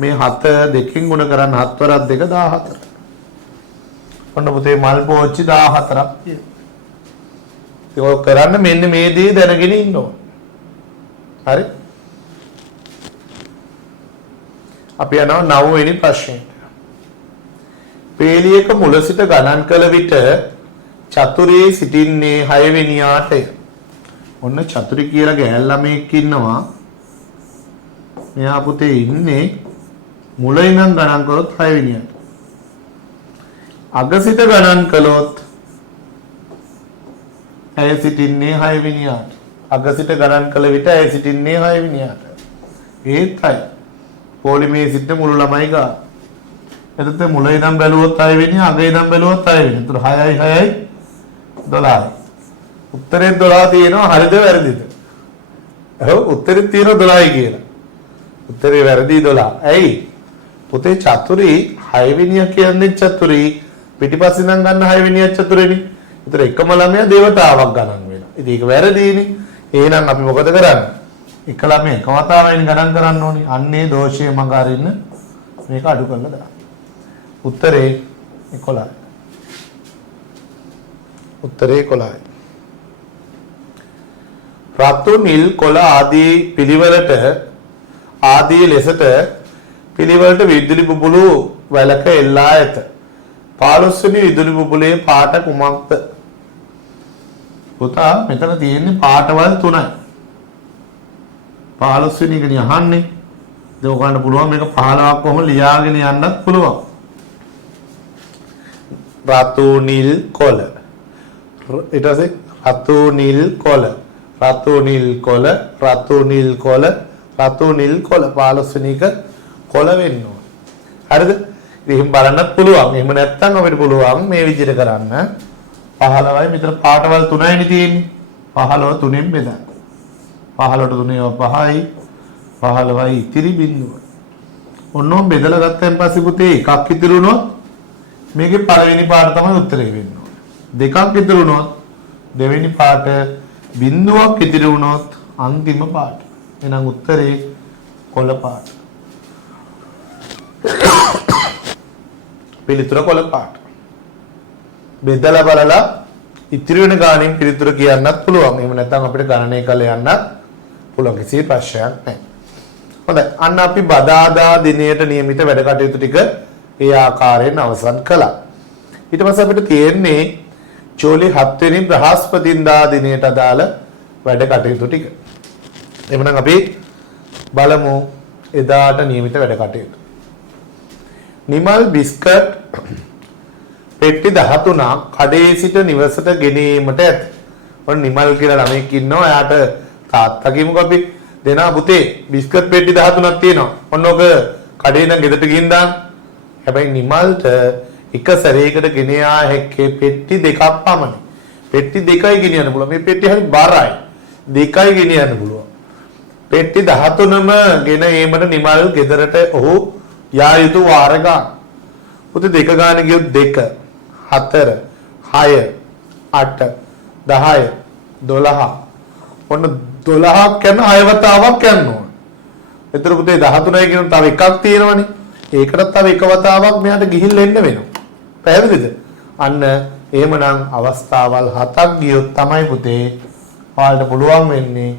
මේ 7 දෙකෙන් ගුණ කරන්න 7 වරක් 2 14. ඔන්න පුතේ මල් පෝච්චි 14ක් තියෙනවා. ඒක කරන්න මෙන්න මේ දේ දැනගෙන ඉන්න ඕන. හරි? අපි යනවා 9 වෙනි ප්‍රශ්නෙට. පේලියක මුල සිට ගණන් කළ විට චතුරේ සිටින්නේ 6 වෙනියාටය. ඔන්න චතුරි කියලා ගෑල් ළමෙක් ඉන්නවා. මෙයා පුතේ ඉන්නේ මුල ඉඳන් ගණන් කළොත් 6 වෙනියට. අග සිට ගණන් කළොත් ඇය සිටින්නේ 6 වෙනියට. අග සිට ගණන් කළ විට ඇය සිටින්නේ 6 වෙනියට. ඒත්යි පොලිමේ සිට මුළු ළමයි ගා. එතකොට මුල ඉඳන් බැලුවොත් 6 වෙනිය, අග ඉඳන් බැලුවොත් 6 වෙනිය. ඒතර 6යි 6යි 12යි. උත්තරේ 12 තියෙනවා. හරිද වැරදිද? ඔව් උත්තරේ තියෙනවා 12යි කියලා. උත්තරේ වැරදි 12. ඇයි? පුතේ චතුරි 6 වෙනිය කියන්නේ චතුරි පිටිපස්සේ ඉඳන් ගන්න 6 වෙනිය චතුරේනේ. ඒතර එකම ළමයා දේවතාවක් ගණන් වෙනවා. ඉතින් ඒක වැරදීනේ. එහෙනම් අපි මොකද කරන්නේ? එක ළමයා එක වතාවෙන් ගණන් කරන්න ඕනේ. අන්නේ දෝෂය මඟ අරින්න මේක අඩු කරලා දාන්න. උත්තරේ 11යි. උත්තරේ 11යි. රතු නිල් කොළ ආදී පිළිවෙලට ආදී ලෙසට පිළිවෙලට විදුලි බුබුලු වැලක එල්ලා ඇත. 15 වෙනි විදුලි බුබුලේ පාට කුමක්ද? පුතා මෙතන තියෙන්නේ පාටවල් 3යි. 15 වෙනි එකනේ අහන්නේ. ඒක ගන්න පුළුවන් මේක 15ක් කොහොම ලියාගෙන යන්නත් පුළුවන්. රතු නිල් කොළ. ඊට පස්සේ රතු නිල් කොළ. රතු නිල් කොළ, රතු නිල් කොළ, රතු නිල් කොළ 15 වෙනි එක කොළ වෙන්න ඕන. හරිද? ඉතින් බලන්නත් පුළුවන්. එහෙම නැත්නම් අපිට පුළුවන් මේ විදිහට කරන්න. 15යි මෙතන පාටවල් 3යිනේ තියෙන්නේ. 15 3ෙන් බෙදන්න. 15ට 3 5යි. 15යි ඉතිරි බිඳුව. ඔන්නෝම බෙදලා ගත්තන් පස්සේ පුතේ එකක් ඉතිරි වුණොත් මේකේ පළවෙනි පාට තමයි උත්තරේ වෙන්න ඕනේ. දෙකක් ඉතිරි වුණොත් දෙවෙනි පාට බිඳුවක් ඉතිරි වුණොත් අන්තිම පාට. එහෙනම් උත්තරේ කොළ පාට. පිළිතුර කොළ පාට. බෙදලා බලලා ඉතිරි වෙන ගානින් පිළිතුර කියන්නත් පුළුවන්. එහෙම නැත්නම් අපිට ගණනය කරලා යන්නත් පුළුවන්. කිසි ප්‍රශ්නයක් නැහැ. හොඳයි. අන්න අපි බදාදා දිනයට નિયમિત වැඩ කටයුතු ටික ඒ ආකාරයෙන් අවසන් කළා. ඊට පස්සේ අපිට තියෙන්නේ ජූලි 7 වෙනි බ්‍රහස්පතින්දා දිනයට අදාළ වැඩ කටයුතු ටික. එhmenan අපි බලමු එදාට નિયમિત වැඩ කටයුතු. නිමල් බිස්කට් පෙට්ටි 13ක් කඩේ සිට නිවසට ගෙනීමට ඇත. ඔන්න නිමල් කියලා ළමෙක් ඉන්නවා. එයාට තාත්තා කියමුකෝ අපි දෙනා පුතේ බිස්කට් පෙට්ටි 13ක් තියෙනවා. ඔන්න ඔක කඩේ ඉඳන් ගෙදරට ගිහින් දාන්න. හැබැයි නිමල්ට එක සැරේකට ගෙන යා හැක්කේ පෙට්ටි දෙකක් පමණයි. පෙට්ටි දෙකයි ගෙනියන්න පුළුවන්. මේ පෙට්ටි හරි බරයි. දෙකයි ගෙනියන්න පුළුවන්. පෙට්ටි 13ම ගෙන ඒමට නිමල් ගෙදරට ඔහු යා යුතු වාර ගන්න. පුතේ දෙක ගාන ගියොත් 2 4 6 8 10 12 ඔන්න 12ක් යන 6 වතාවක් යනවා. එතකොට පුතේ 13යි කියන තව එකක් තියෙනවනේ. ඒකට තව එක වතාවක් මෙයාට ගිහිල්ලා එන්න වෙනවා. පැහැදිලිද? අන්න එහෙමනම් අවස්ථාවල් 7ක් ගියොත් තමයි පුතේ ඔයාලට පුළුවන් වෙන්නේ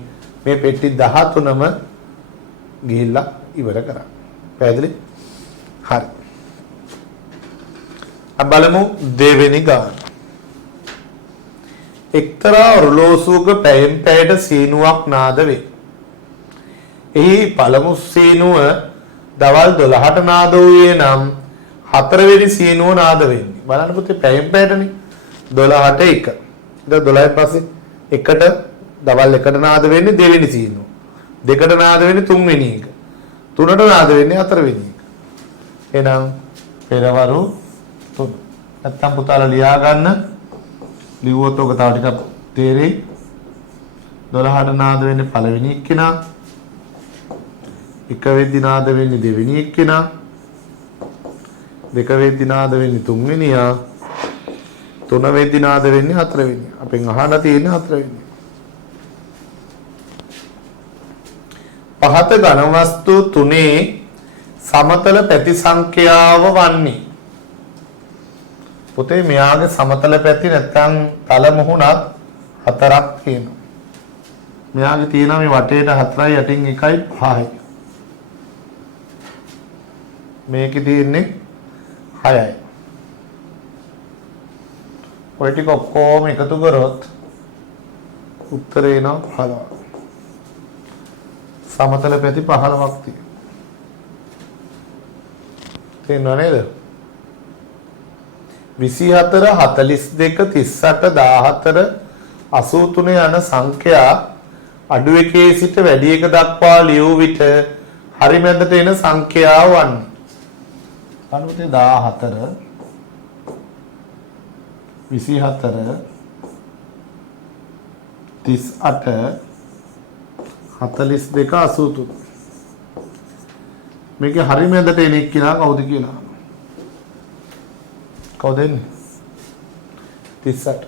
මේ පෙට්ටි 13ම ගිහිල්ලා ඉවර කරන්න. පැහැදිලි? හරි. අපි බලමු දෙවෙනි ගාන. එක්තරා ඔරලෝසුවක පැයෙන් පැයට සීනුවක් නාද වේ. එහි පළමු සීනුව දවල් 12ට නාද වූයේ නම් හතරවෙනි සීනුව නාද වෙන්නේ. බලන්න පුතේ පැයෙන් පැයටනේ 12ට 1. ඉතින් 12න් පස්සේ එකට දවල් 1ට නාද වෙන්නේ දෙවෙනි සීනුව. 2ට නාද වෙන්නේ තුන්වෙනි එක. 3ට නාද වෙන්නේ හතරවෙනි එක. එහෙනම් පෙරවරු 3. නැත්තම් පුතාලා ලියා ගන්න. ලිව්වොත් ඔක තව ටිකක් තේරෙයි. 12ට නාද වෙන්නේ පළවෙනි එක්කෙනා. 1 වෙද්දි නාද වෙන්නේ දෙවෙනි එක්කෙනා. 2 වෙද්දි නාද වෙන්නේ තුන්වෙනියා. 3 වෙද්දි නාද වෙන්නේ හතරවෙනියා. අපෙන් අහන්න තියෙන්නේ හතරවෙනියා. පහත ඝන වස්තු තුනේ සමතල පැති සංඛ්‍යාව වන්නේ. පුතේ මෙයාගේ සමතල පැති නැත්තම් තල මුහුණක් 4ක් තියෙනවා. මෙයාගේ තියෙනවා මේ වටේට 4යි යටින් 1යි 5යි. මේකේ තියෙන්නේ 6යි. ඔය ටික ඔක්කොම එකතු කරොත් උත්තරේ එනවා 15. සමතල පැති 15ක් තියෙනවා. තේරෙනව නේද? 24 42 38 14 83 යන සංඛ්‍යා අඩු එකේ සිට වැඩි එක දක්වා ලියූ විට හරි මැදට එන සංඛ්‍යාව වන්නේ. අනුතේ 14 24 38 42 83. මේකේ හරි මැදට එන එක්කිනා කවුද කියලා. කවුද එන්නේ? 38.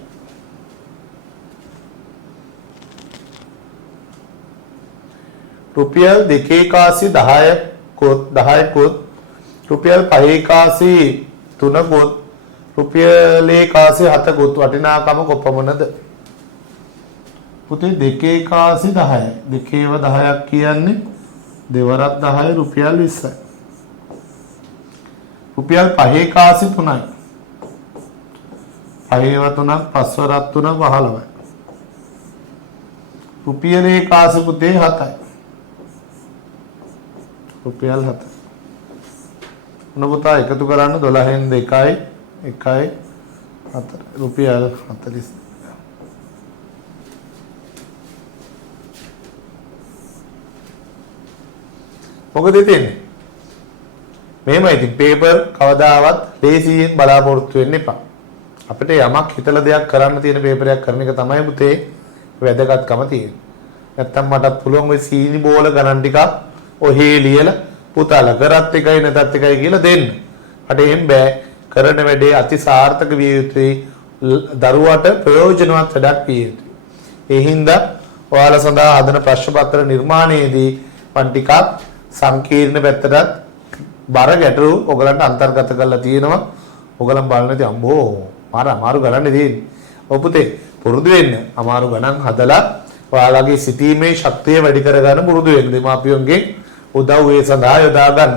රුපියල් 2 කාසි 10 කොත් 10 කොත් රුපියල් 5 කාසි 3 කොත් රුපියල් 1 කාසි 7 කොත් වටිනාකම කොපමණද? පුතේ 2 කාසි 10යි. 2ව 10ක් කියන්නේ දෙවරක් 10 රුපියල් 20යි. රුපියල් 5 කාසි 3යි. 5ව 3ක් 5 වරක් 3 15යි. රුපියල් 1 කාසි පුතේ 7යි. රුපියල් 7. මොන පුතා එකතු කරන්න 12න් 2යි 1යි 4 රුපියල් 40. මොකද තියෙන්නේ? මේමයි ඉතින් පේපර් කවදාවත් ලේසියෙන් බලාපොරොත්තු වෙන්න එපා. අපිට යමක් හිතලා දෙයක් කරන්න තියෙන පේපරයක් කරන එක තමයි පුතේ වැදගත්කම තියෙන්නේ. නැත්තම් මටත් පුළුවන් ওই සීනි බෝල ගණන් ටිකක් ඔහේ ලියලා පුතාලා කරත් එකයි නැතත් එකයි කියලා දෙන්න. අට එහෙම බෑ. කරන වැඩේ අති සාර්ථක විය යුතුයි. දරුවට ප්‍රයෝජනවත් වැඩක් විය යුතුයි. ඒ හින්දා ඔයාලා සඳහා හදන ප්‍රශ්න පත්‍ර නිර්මාණයේදී මම ටිකක් සංකීර්ණ පැත්තට බර ගැටලු ඔයගලන්ට අන්තර්ගත කරලා තියෙනවා. ඔයගලන් බලන්නේ අම්බෝ අමාරු ගණන් දෙන්නේ. ඔව් පුතේ පුරුදු වෙන්න. අමාරු ගණන් හදලා ඔයාලගේ සිතීමේ ශක්තිය වැඩි කරගන්න පුරුදු වෙන්න. දෙමාපියන්ගේ උදව් ඒ සඳහා යොදා ගන්න.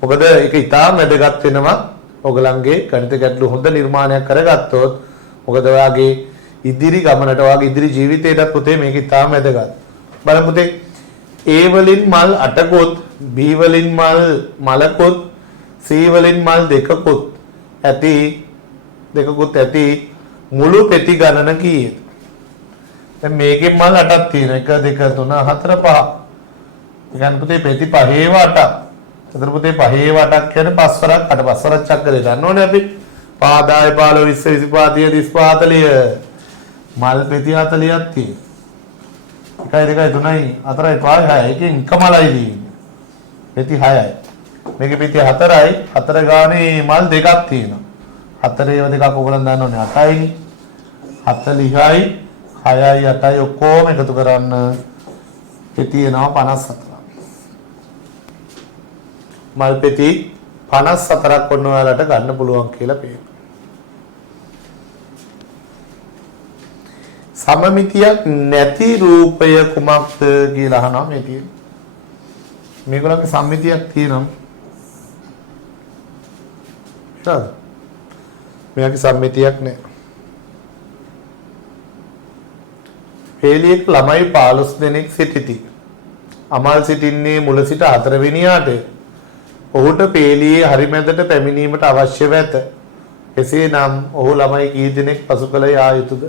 මොකද ඒක ඉතාම වැදගත් වෙනවා. ඔයගලන්ගේ ගණිත ගැටලු හොඳ නිර්මාණයක් කරගත්තොත් මොකද ඔයාගේ ඉදිරි ගමනට ඔයාගේ ඉදිරි ජීවිතේටත් පුතේ මේක ඉතාම වැදගත්. බලන්න පුතේ A වලින් මල් 8කොත් B වලින් මල් මලකොත් C වලින් මල් 2කොත් ඇති මුළු පෙති ගණන කීයද? දැන් මේකෙන් මල් 8ක් තියෙනවා 1 2 3 4 5. ඒ කියන්නේ පුතේ පෙති 5 8ක්. එතන පුතේ 5 8ක් කියන්නේ 5 වරක් 8 5 වරක් චක්‍රය ගන්නෝනේ අපි. 5 10 15 20 25 30 40 මල් පෙති 40ක් තියෙනවා. 1 2 3 4 5 6 එකෙන් එක මලයි තියෙන්නේ. පෙති 6යි. මේකේ පෙති 4යි 4 ගානේ මල් දෙකක් තියෙනවා. 4 ඒවා දෙකක් ඔයගොල්ලන් දන්නවනේ 8යිනේ. 40යි 6යි 8යි ඔක්කොම එකතු කරන්න පෙති එනවා 54. මල් පෙති 54ක් ඔන්න ඔයාලට ගන්න පුළුවන් කියලා පේනවා. සමමිතියක් නැති රූපය කුමක්ද කියලා අහනවා මේ තියෙන්නේ. මේගොල්ලන්ගේ සම්මිතියක් තියෙනවා. හරිද? මෙයාගේ සම්මිතියක් නැහැ. පේලියක ළමයි 15 දෙනෙක් සිටිති. අමල් සිටින්නේ මුල සිට 4 වෙනියාට. ඔහුට පේලියේ හරි මැදට පැමිණීමට අවශ්‍ය වෙත. එසේනම් ඔහු ළමයි කී දෙනෙක් පසු කළ යා යුතුද?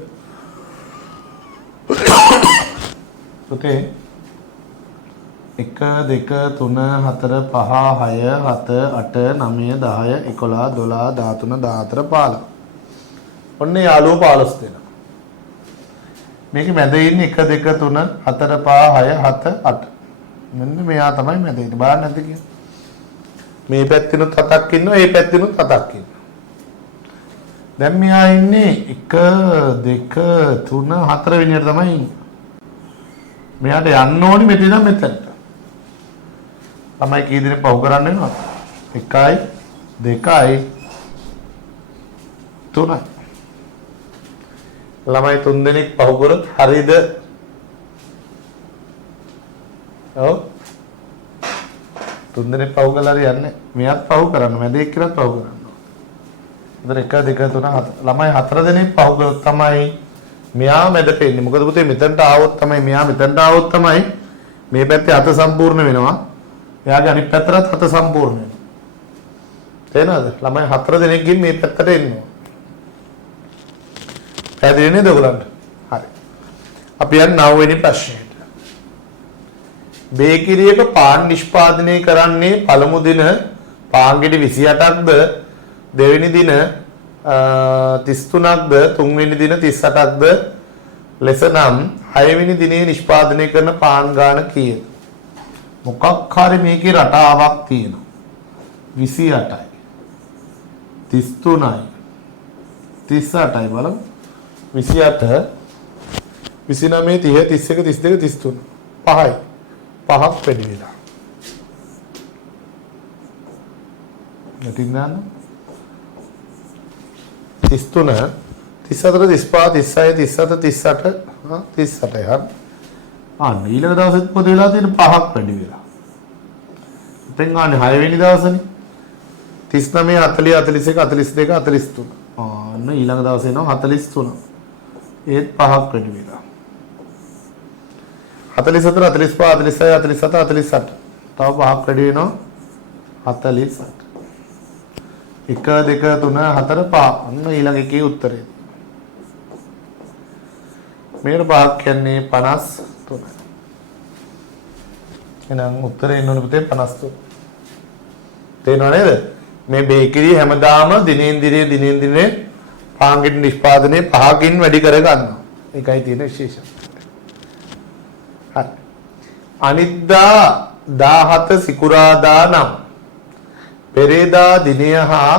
පුතේ 1 2 3 4 5 6 7 8 9 10 11 12 13 14 15. ඔන්න යාළුවෝ 15 දෙනා. මේකේ මැද ඉන්නේ 1 2 3 4 5 6 7 8. මෙන්න මෙයා තමයි මැද ඉන්නේ. බලන්න නැද්ද කියලා? මේ පැත්තෙනුත් 7ක් ඉන්නවා, මේ පැත්තෙනුත් 7ක් ඉන්නවා. දැන් මෙයා ඉන්නේ 1 2 3 4 වෙනියට තමයි ඉන්නේ. මෙයාට යන්න ඕනි මෙතන ඉඳන් මෙතනට. ළමයි කී දෙනෙක් පහු කරන්න වෙනවද? 1යි 2යි 3යි. ළමයි 3 දෙනෙක් පහු කරොත් හරියද? ඔව්. 3 දෙනෙක් පහු කළා හරියන්නේ. මෙයාත් පහු කරන්න, මැද එක්කනත් පහු කරන්න. ඉතින් 1 2 3 4. ළමයි 4 දෙනෙක් පහු කරොත් තමයි මෙයා මැද පෙන්නේ. මොකද පුතේ මෙතනට ආවොත් තමයි මෙයා මෙතනට ආවොත් තමයි මේ පැත්තේ අත සම්පූර්ණ වෙනවා. එයාගේ අනිත් පැත්තට අත සම්පූර්ණ වෙනවා. තේරෙනවද? ළමයි 4 දෙනෙක්ගෙන් මේ පැත්තට එන්නේ. පැහැදිලි නේද ඔයගලන්ට? හරි. අපි යන්නේ 9 වෙනි ප්‍රශ්නයට. බේකිරියක පාන් නිෂ්පාදනය කරන්නේ පළමු දින පාන් ගෙඩි 28ක්ද, දෙවෙනි දින 33ක්ද, තුන්වෙනි දින 38ක්ද ලෙස නම් 6 වෙනි දිනේ නිෂ්පාදනය කරන පාන් ගාන කීයද? මොකක් හරි මේකේ රටාවක් තියෙනවා. 28යි 33යි 38යි බලමු. 28 29 30 31 32 33 පහයි. පහක් වැඩි වෙලා. නැතිනම් 33 34 35 36 37 38 අන්න ඊළඟ දවසෙත් පොත වෙලා තියෙන පහක් වැඩි වෙලා. දැන් ගානේ 6 වෙනි දවසනේ 39 40 41 42 43 අන්න ඊළඟ දවසේ එනවා 43 ඒත් පහක් වැඩි වෙලා. 44 45 46 47 48 තව පහක් වැඩි වෙනවා 48. 1 2 3 4 5 අන්න ඊළඟ එකේ උත්තරේ. මේකට පහක් කියන්නේ 53. එහෙනම් උත්තරේ එන්න ඕනේ පුතේ 53. තේරෙනව නේද? මේ බේකරිය හැමදාම දිනෙන් දිනේ පාන් ගෙඩි නිෂ්පාදනයේ 5කින් වැඩි කර ගන්නවා. ඒකයි තියෙන විශේෂය. හරි. අනිද්දා 17 සිකුරාදා නම් පෙරේදා දිනය හා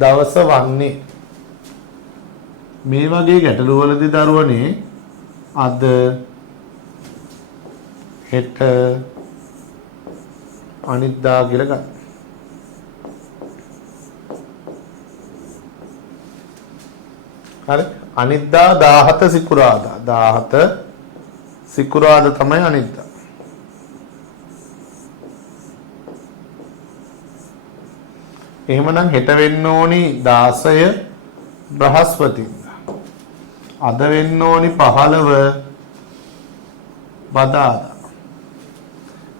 දවස වන්නේ. මේ වගේ ගැටලු වලදී දරුවනේ අද හෙට අනිද්දා කියලා ගන්න. හරි. අනිද්දා 17 සිකුරාදා 17 සිකුරාදා තමයි අනිද්දා. එහෙමනම් හෙට වෙන්න ඕනි 16 බ්‍රහස්පතින්දා. අද වෙන්න ඕනි 15 බදාදා.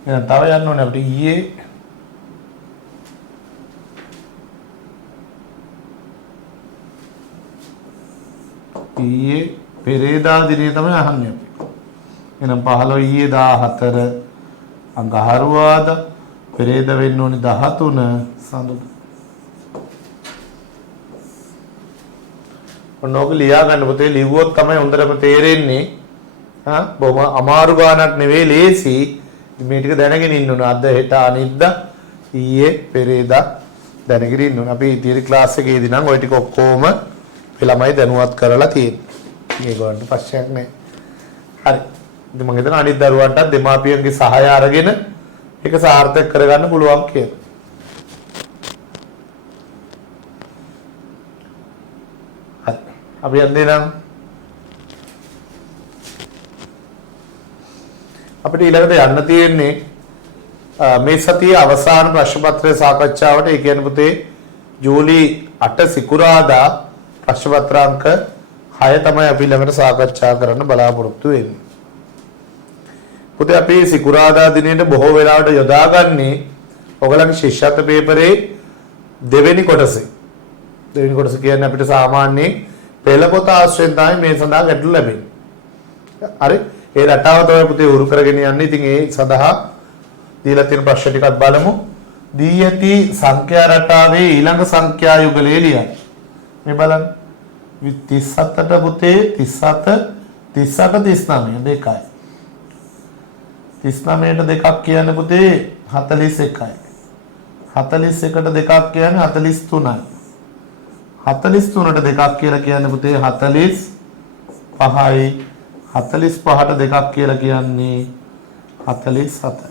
එහෙනම් තව යන්න ඕනේ අපිට ඊයේ පෙරේදා දිනේ තමයි අහන්නේ අපි. එහෙනම් 15 ඊයේ 14 අඟහරුවාදා පෙරේද වෙන්න ඕනි 13 සඳුදා. ඔන්නෝක ලියා ගන්න පුතේ ලිව්වොත් තමයි හොඳටම තේරෙන්නේ. බොහොම අමාරු ගානක් නෙවෙයි ලේසි. මේ ටික දැනගෙන ඉන්න ඕන. අද හෙට අනිද්දා ඊයේ පෙරේදා දැනගෙන ඉන්න ඕන. අපි ඉතිරි ක්ලාස් එකේදී නම් ওই ටික ඔක්කොම ළමයි දැනුවත් කරලා තියෙනවා. මේගොල්ලන්ට ප්‍රශ්නයක් නැහැ. හරි. ඉතින් මම හිතනවා අනිත් දරුවන්ටත් දෙමාපියන්ගේ සහාය අරගෙන ඒක සාර්ථක කරගන්න පුළුවන් කියලා. හරි. අපි යන්නේ නම් අපිට ඊළඟට යන්න තියෙන්නේ මේ සතියේ අවසාන ප්‍රශ්න පත්‍රය සාකච්ඡාවට. ඒ කියන්නේ පුතේ ජූලි 8 සිකුරාදා ප්‍රශ්න පත්‍ර අංක 6 තමයි අපි ළඟට සාකච්ඡා කරන්න බලාපොරොත්තු වෙන්නේ. පුතේ අපි සිකුරාදා දිනේට බොහෝ වෙලාවට යොදාගන්නේ ඔයගලගේ ශිෂ්‍යත්ව පේපරේ දෙවෙනි කොටසේ. දෙවෙනි කොටස කියන්නේ අපිට සාමාන්‍යයෙන් පෙළ පොත ආශ්‍රයෙන් තමයි මේ සඳහා ගැටළු ලැබෙන්නේ. හරි. ඒ රටාව තමයි පුතේ උරු කරගෙන යන්නේ. ඉතින් ඒ සඳහා දීලා තියෙන ප්‍රශ්න ටිකක් බලමු. දී ඇති සංඛ්‍යා රටාවේ ඊළඟ සංඛ්‍යා යුගලය ලියන්න. මේ බලන්න. 37ට පුතේ 37 38 39 දෙකයි. 39ට දෙකක් කියන්නේ පුතේ 41යි. 41ට දෙකක් කියන්නේ 43යි. 43ට දෙකක් කියලා කියන්නේ පුතේ 45යි. 45ට දෙකක් කියලා කියන්නේ 47යි.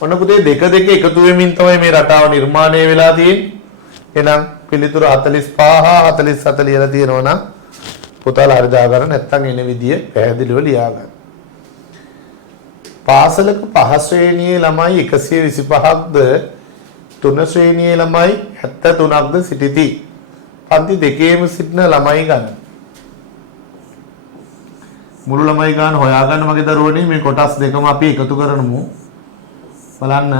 ඔන්න පුතේ දෙක දෙක එකතු වෙමින් තමයි මේ රටාව නිර්මාණය වෙලා තියෙන්නේ. එහෙනම් පිළිතුර 45 හා 47 ලියලා තියෙනවා නම් පුතාලා හරි දාගන්න නැත්නම් එන විදිය පැහැදිලිව ලියා ගන්න. පාසලක පහ ශ්‍රේණියේ ළමයි 125ක්ද තුන ශ්‍රේණියේ ළමයි 73ක්ද සිටිති. පන්ති දෙකේම සිටින ළමයි ගන්න. මුළු ළමයි ගන්න හොයාගන්න මගේ දරුවනේ මේ කොටස් දෙකම අපි එකතු කරනමු. බලන්න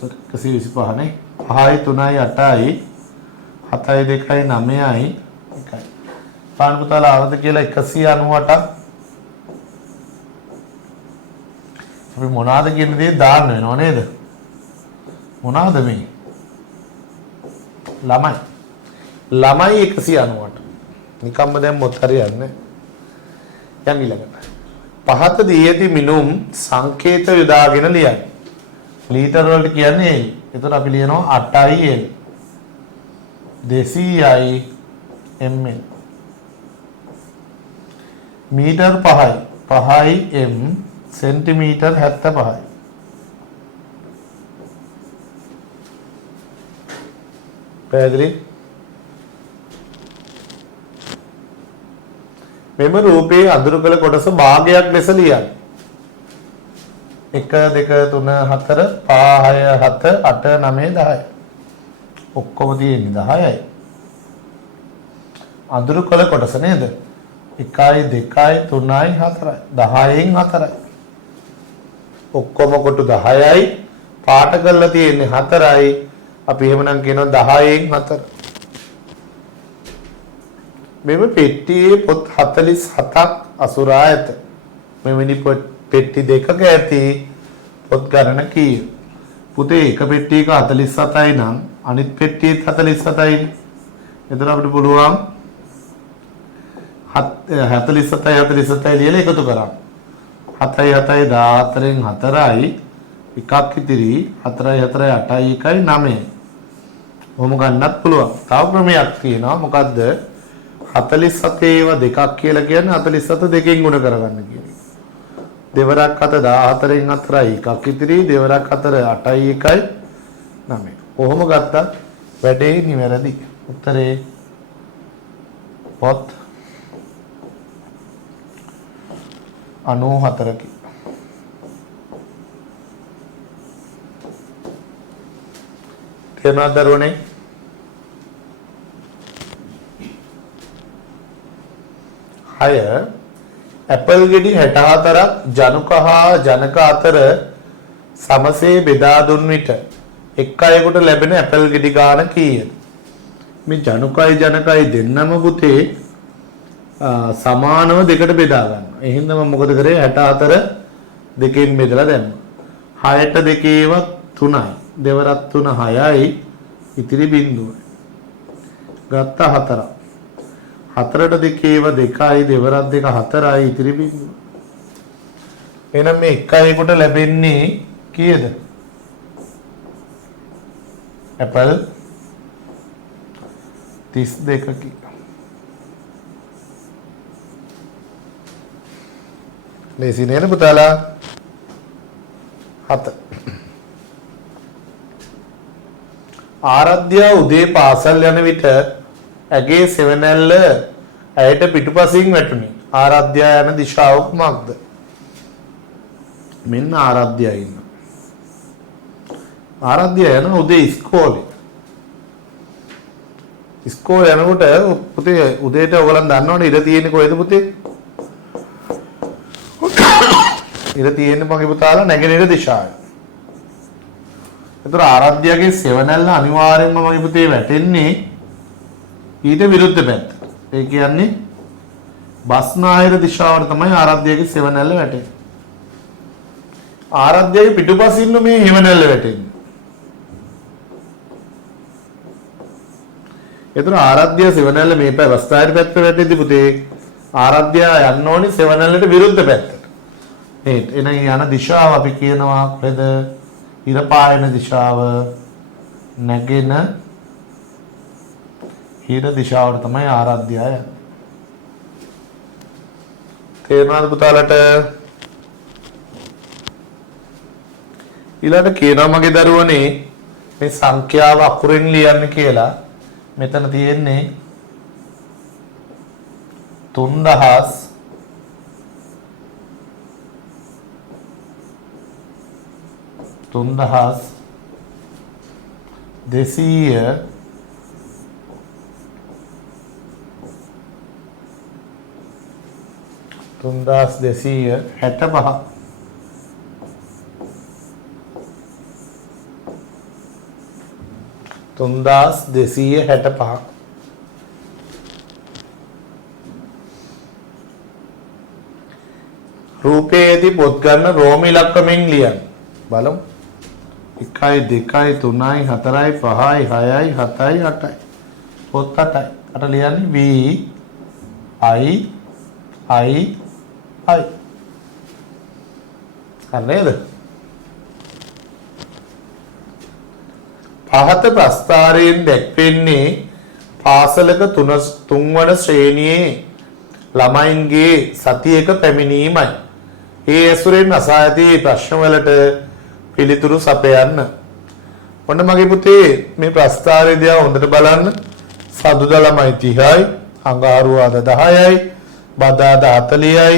125 නේ 5යි 3යි 8යි 7යි 2යි 9යි 1යි. පාන් පුතාලා ආවද කියලා 198ක් අපි මොනවාද කියන දේ දාන්න වෙනව නේද? මොනවාද මේ? ළමයි 198. නිකම්ම දැම්මොත් හරියන්නේ. යන් ඊළඟට. පහත දී ඇති මිනුම් සංකේත යොදාගෙන ලියන්න. ලීටර වලට කියන්නේ L. එතකොට අපි ලියනවා 8යි L. 200යි ml. මීටර් 5යි. 5යි m. සෙන්ටිමීටර් 75යි. පැහැදිලි? මෙම රූපයේ අඳුරු කළ කොටස භාගයක් ලෙස ලියන්න. 1 2 3 4 5 6 7 8 9 10. ඔක්කොම තියෙන්නේ 10යි. අඳුරු කළ කොටස නේද? 1යි 2යි 3යි 4යි 10න් 4යි. ඔක්කොම කොටු 10යි. පාට කරලා තියෙන්නේ 4යි. අපි එහෙමනම් කියනවා 10න් 4. මෙම පෙට්ටියේ පොත් 47ක් අසුරා ඇත. මෙවැනි පෙට්ටි දෙකක ඇති පොත් ගණන කීය? පුතේ එක පෙට්ටියක 47යි නම් අනිත් පෙට්ටියේත් 47යි. එතන අපිට පුළුවන් 47 ලියලා එකතු කරන්න. 7යි 7යි 14න් 4යි එකක් ඉතිරි 4යි 4යි 8යි 1යි 9යි. ඔහොම ගන්නත් පුළුවන්. තව ක්‍රමයක් තියෙනවා. මොකද්ද? 47 ඒවා දෙකක් කියලා කියන්නේ 47 දෙකෙන් ගුණ කරගන්න කියන එක. දෙවරක් 7 14න් 4යි එකක් ඉතිරි දෙවරක් 4 8යි 1යි 9. කොහොම ගත්තත් වැඩේ නිවැරදි. උත්තරේ පොත් 94කි. තේරුණාද දරුවනේ? අය ඇපල් ගෙඩි 64ක් ජනුක හා ජනක අතර සමසේ බෙදා දුන් විට එක් අයෙකුට ලැබෙන ඇපල් ගෙඩි ගාන කීයද? මේ ජනුකයි ජනකයි දෙන්නම පුතේ සමානව දෙකට බෙදා ගන්න. එහෙනම් මම මොකද කරේ 64 දෙකෙන් බෙදලා දැම්මා. 6ට දෙකේව 3යි. දෙවරක් 3 6යි. ඉතිරි බිඳුවයි. ගත්ත 4. 4ට දෙකේව 2යි. දෙවරක් 2 4යි. ඉතිරි බිඳුව. එහෙනම් මේ 1කට ලැබෙන්නේ කීයද? ඇපල් 32කි. ලේසි නේද පුතාලා? 7. ආරාධ්‍ය උදේ පාසල් යන විට ඇගේ සෙවණැල්ල ඇයට පිටුපසින් වැටුණි. ආරාධ්‍ය යන දිශාව කුමක්ද? මෙන්න ආරාධ්‍ය ඉන්න. ආරාධ්‍ය යන උදේ ඉස්කෝලේ. ඉස්කෝලේ යනකොට පුතේ උදේට ඔයගලන් දන්නවනේ ඉර තියෙන්නේ කොහෙද පුතේ? ඉර තියෙන්නේ මගේ පුතාලා නැගෙනහිර දිශාවේ. ඒතර ආරාධ්‍යගේ සෙවණැල්ල අනිවාර්යෙන්ම මගේ පුතේ වැටෙන්නේ ඊට විරුද්ධ පැත්තට. ඒ කියන්නේ බස්නාහිර දිශාවට තමයි ආරාධ්‍යගේ සෙවණැල්ල වැටෙන්නේ. ආරාධ්‍යගේ පිටුපසින් මේ හේවණැල්ල වැටෙන්නේ. ඒතර ආරාධ්‍ය සෙවණැල්ල මේ බස්නාහිර පැත්තට වැටෙද්දි පුතේ ආරාධ්‍ය යන්න ඕනේ සෙවණැල්ලට විරුද්ධ පැත්තට. එන යන දිශාව අපි කියනවා කොහෙද? ඉර පායන දිශාව නැගෙන හිර දිශාවට තමයි ආරාධ්‍යය යන්නේ. තේරුණාද පුතාලට? ඊළඟට කියනවා මගේ දරුවනේ මේ සංඛ්‍යාව අකුරෙන් ලියන්න කියලා. මෙතන තියෙන්නේ 3200 3265 3265 රූපයේදී පොත් ගන්න රෝම ඉලක්කමෙන් ලියන්න. බලමු. 1 2 3 4 5 6 7 8යි. පොත් 8යි. අට ලියන්නේ V I හරිද? පහත ප්‍රස්ථාරයෙන් දැක්වෙන්නේ පාසලක 3 වන ශ්‍රේණියේ ළමයින්ගේ සතියක පැමිණීමයි. ඒ ඇසුරෙන් අසා ඇති ප්‍රශ්නවලට පිළිතුරු සපයන්න. ඔන්න මගේ පුතේ මේ ප්‍රස්ථාරය දිහා හොඳට බලන්න. සදුදා ළමයි 30යි, අඟහරුවාදා 10යි, බදාදා 40යි,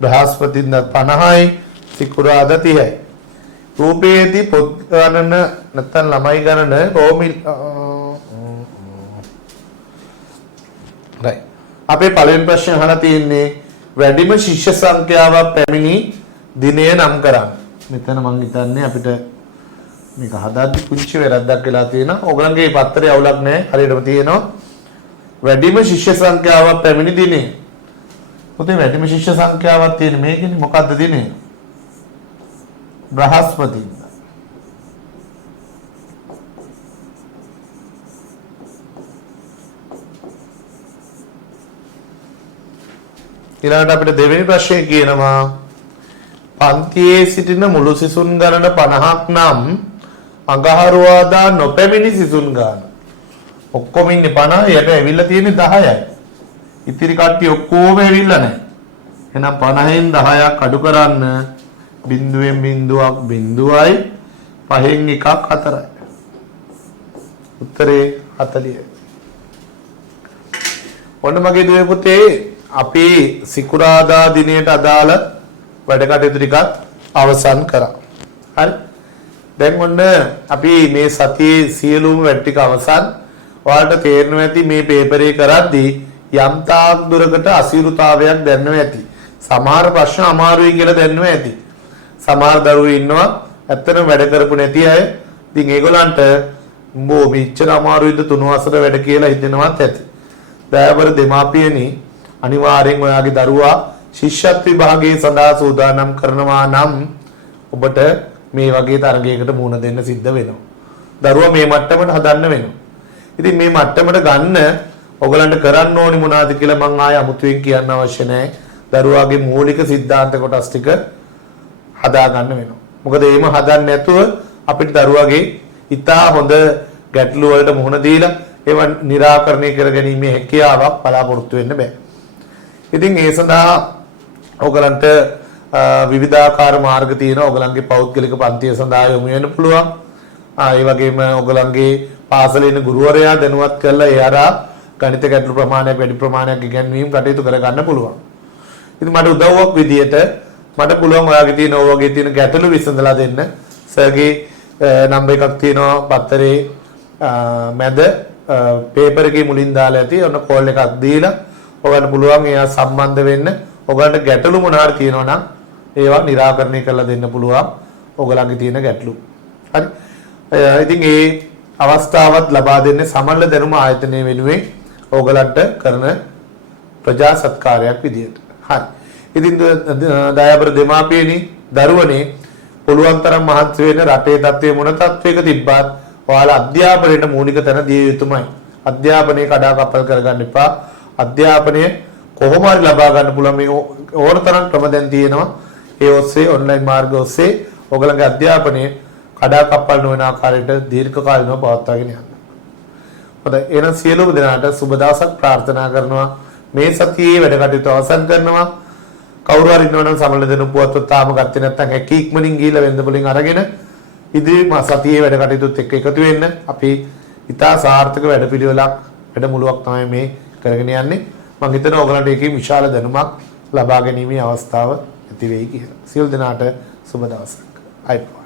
බ්‍රහස්පතින්දා 50යි, සිකුරාදා 30යි. රූපයේදී පොත් ගණන නැත්නම් ළමයි ගණන රෝමිල් right. අපේ පළවෙනි ප්‍රශ්නේ අහලා තියෙන්නේ වැඩිම ශිෂ්‍ය සංඛ්‍යාවක් පැමිණි දිනය නම් කරන්න. මෙතන මම හිතන්නේ අපිට මේක හදාද්දි කුංචි වැරද්දක් වෙලා තියෙනවා. ඔයගලන්ගේ පත්තරේ අවුලක් නැහැ. හරියටම තියෙනවා. වැඩිම ශිෂ්‍ය සංඛ්‍යාවක් පැමිණි දිනය. පුතේ වැඩිම ශිෂ්‍ය සංඛ්‍යාවක් තියෙන මේකනේ මොකද්ද දිනය? බ්‍රහස්පතින්දා. ඊළඟට අපිට දෙවෙනි ප්‍රශ්නේ කියනවා පන්තියේ සිටින මුළු සිසුන් ගණන 50ක් නම් අඟහරුවාදා නොපැමිණි සිසුන් ගණන ඔක්කොම ඉන්නේ 50. යට ඇවිල්ලා තියෙන්නේ 10යි. ඉතිරි කට්ටිය ඔක්කොම ඇවිල්ලා නැහැ. එහෙනම් 50න් 10ක් අඩු කරන්න බිඳුවෙන් බිඳුවක් බිඳුවයි 5න් එකක් 4යි. උත්තරේ 40යි. ඔන්න මගේ දුවේ පුතේ අපි සිකුරාදා දිනයට අදාළ වැඩ කටයුතු ටිකක් අවසන් කරා. හරි. දැන් ඔන්න අපි මේ සතියේ සියලුම වැඩ ටික අවසන්. ඔයාලට තේරෙනවා ඇති මේ පේපරේ කරද්දී යම් තාක් දුරකට අසීරුතාවයක් දැනෙනවා ඇති. සමහර ප්‍රශ්න අමාරුයි කියලා දැනෙනවා ඇති. සමහර දරුවෝ ඉන්නවා ඇත්තටම වැඩ කරපු නැති අය. ඉතින් ඒගොල්ලන්ට මෙච්චර අමාරුයිද 3 වසර වැඩ කියලා හිතෙනවත් ඇති. දයාබර දෙමාපියනි අනිවාර්යෙන් ඔයාගේ දරුවා ශිෂ්‍යත්ව විභාගයේ සඳහා සූදානම් කරනවා නම් ඔබට මේ වගේ තරගයකට මුහුණ දෙන්න සිද්ධ වෙනවා. දරුවා මේ මට්ටමට හදන්න වෙනවා. ඉතින් මේ මට්ටමට ගන්න ඔයගලන්ට කරන්න ඕනි මොනවද කියලා මම ආය අමුතුවෙන් කියන්න අවශ්‍ය නැහැ. දරුවාගේ මූලික सिद्धांत කොටස් ටික හදා ගන්න වෙනවා. මොකද එහෙම හදන්න නැතුව අපිට දරුවාගේ ඉතා හොඳ ගැටලු වලට මුහුණ දීලා ඒවා निराකරණය කරගැනීමේ හැකියාවක් බලාපොරොත්තු වෙන්න බෑ. ඉතින් ඒ සඳහා ඔයගලන්ට විවිධාකාර මාර්ග තියෙනවා. ඔයගලන්ගේ පෞද්ගලික පන්තිය සඳහා යොමු වෙන්න පුළුවන්. ඒ වගේම ඔයගලන්ගේ පාසලේ ඉන්න ගුරුවරයා දැනුවත් කරලා ඒ අරා ගණිත ගැටළු ප්‍රමාණයක් වැඩි ප්‍රමාණයක් ඉගෙනවීම කටයුතු කරගන්න පුළුවන්. ඉතින් මට උදව්වක් විදියට මට පුළුවන් ඔයාගේ තියෙන ඔය වගේ තියෙන ගැටලු විසඳලා දෙන්න. සර්ගේ නම්බර් එකක් තියෙනවා පත්තරේ මැද පේපර් එකේ මුලින් දාලා ඇති. ඔන්න කෝල් එකක් දීලා ඔයගන්න පුළුවන් එයා සම්බන්ධ වෙන්න. ඔයගන්ට ගැටලු මොනවාරි තියෙනවා නම් ඒවා निराකරණය කරලා දෙන්න පුළුවන්. ඔයගලන්ගේ තියෙන ගැටලු. හරි. ඉතින් ඒ අවස්ථාවත් ලබා දෙන්නේ සමල්ල දැනුම ආයතනය වෙනුවෙන් ඕගලන්ට කරන ප්‍රජා සත්කාරයක් විදියට. හරි. ඉතින් දයාබර දෙමාපියනි දරුවනේ පුළුවන් තරම් මහන්සි වෙන්න රටේ තත්ත්වය මොන තත්ත්වයක තිබ්බත් ඔයාලා අධ්‍යාපනයට මූලික තැන දිය යුතුමයි. අධ්‍යාපනය කඩාකප්පල් කරගන්න එපා. අධ්‍යාපනය කොහොම හරි ලබා ගන්න පුළුවන් මේ ඕන තරම් ක්‍රම දැන් තියෙනවා. ඒ ඔස්සේ ඔන්ලයින් මාර්ග ඔස්සේ ඔයගලගේ අධ්‍යාපනය කඩාකප්පල් නොවන ආකාරයට දීර්ඝ කාලිනව පවත්වාගෙන යන්න. හොඳයි. එහෙනම් සියලුම දෙනාට සුබ දවසක් ප්‍රාර්ථනා කරනවා. මේ සතියේ වැඩ කටයුතු අවසන් කරනවා. කවුරු හරි ඉන්නවනම් සමල දෙන පුවත්පත් තාම ගත්තේ නැත්නම් හැකි ඉක්මනින් ගිහිල්ලා වෙන්ද වලින් අරගෙන ඉදිරි සතියේ වැඩ කටයුතුත් එක්ක එකතු වෙන්න. අපි ඉතා සාර්ථක වැඩපිළිවෙලක් වැඩමුළුවක් තමයි මේ කරගෙන යන්නේ. මම හිතනවා ඔයගලන්ට ඒකේ විශාල දැනුමක් ලබා ගැනීමේ අවස්ථාව ඇති වෙයි කියලා. සියලු දෙනාට සුබ දවසක්. අයිබෝවන්.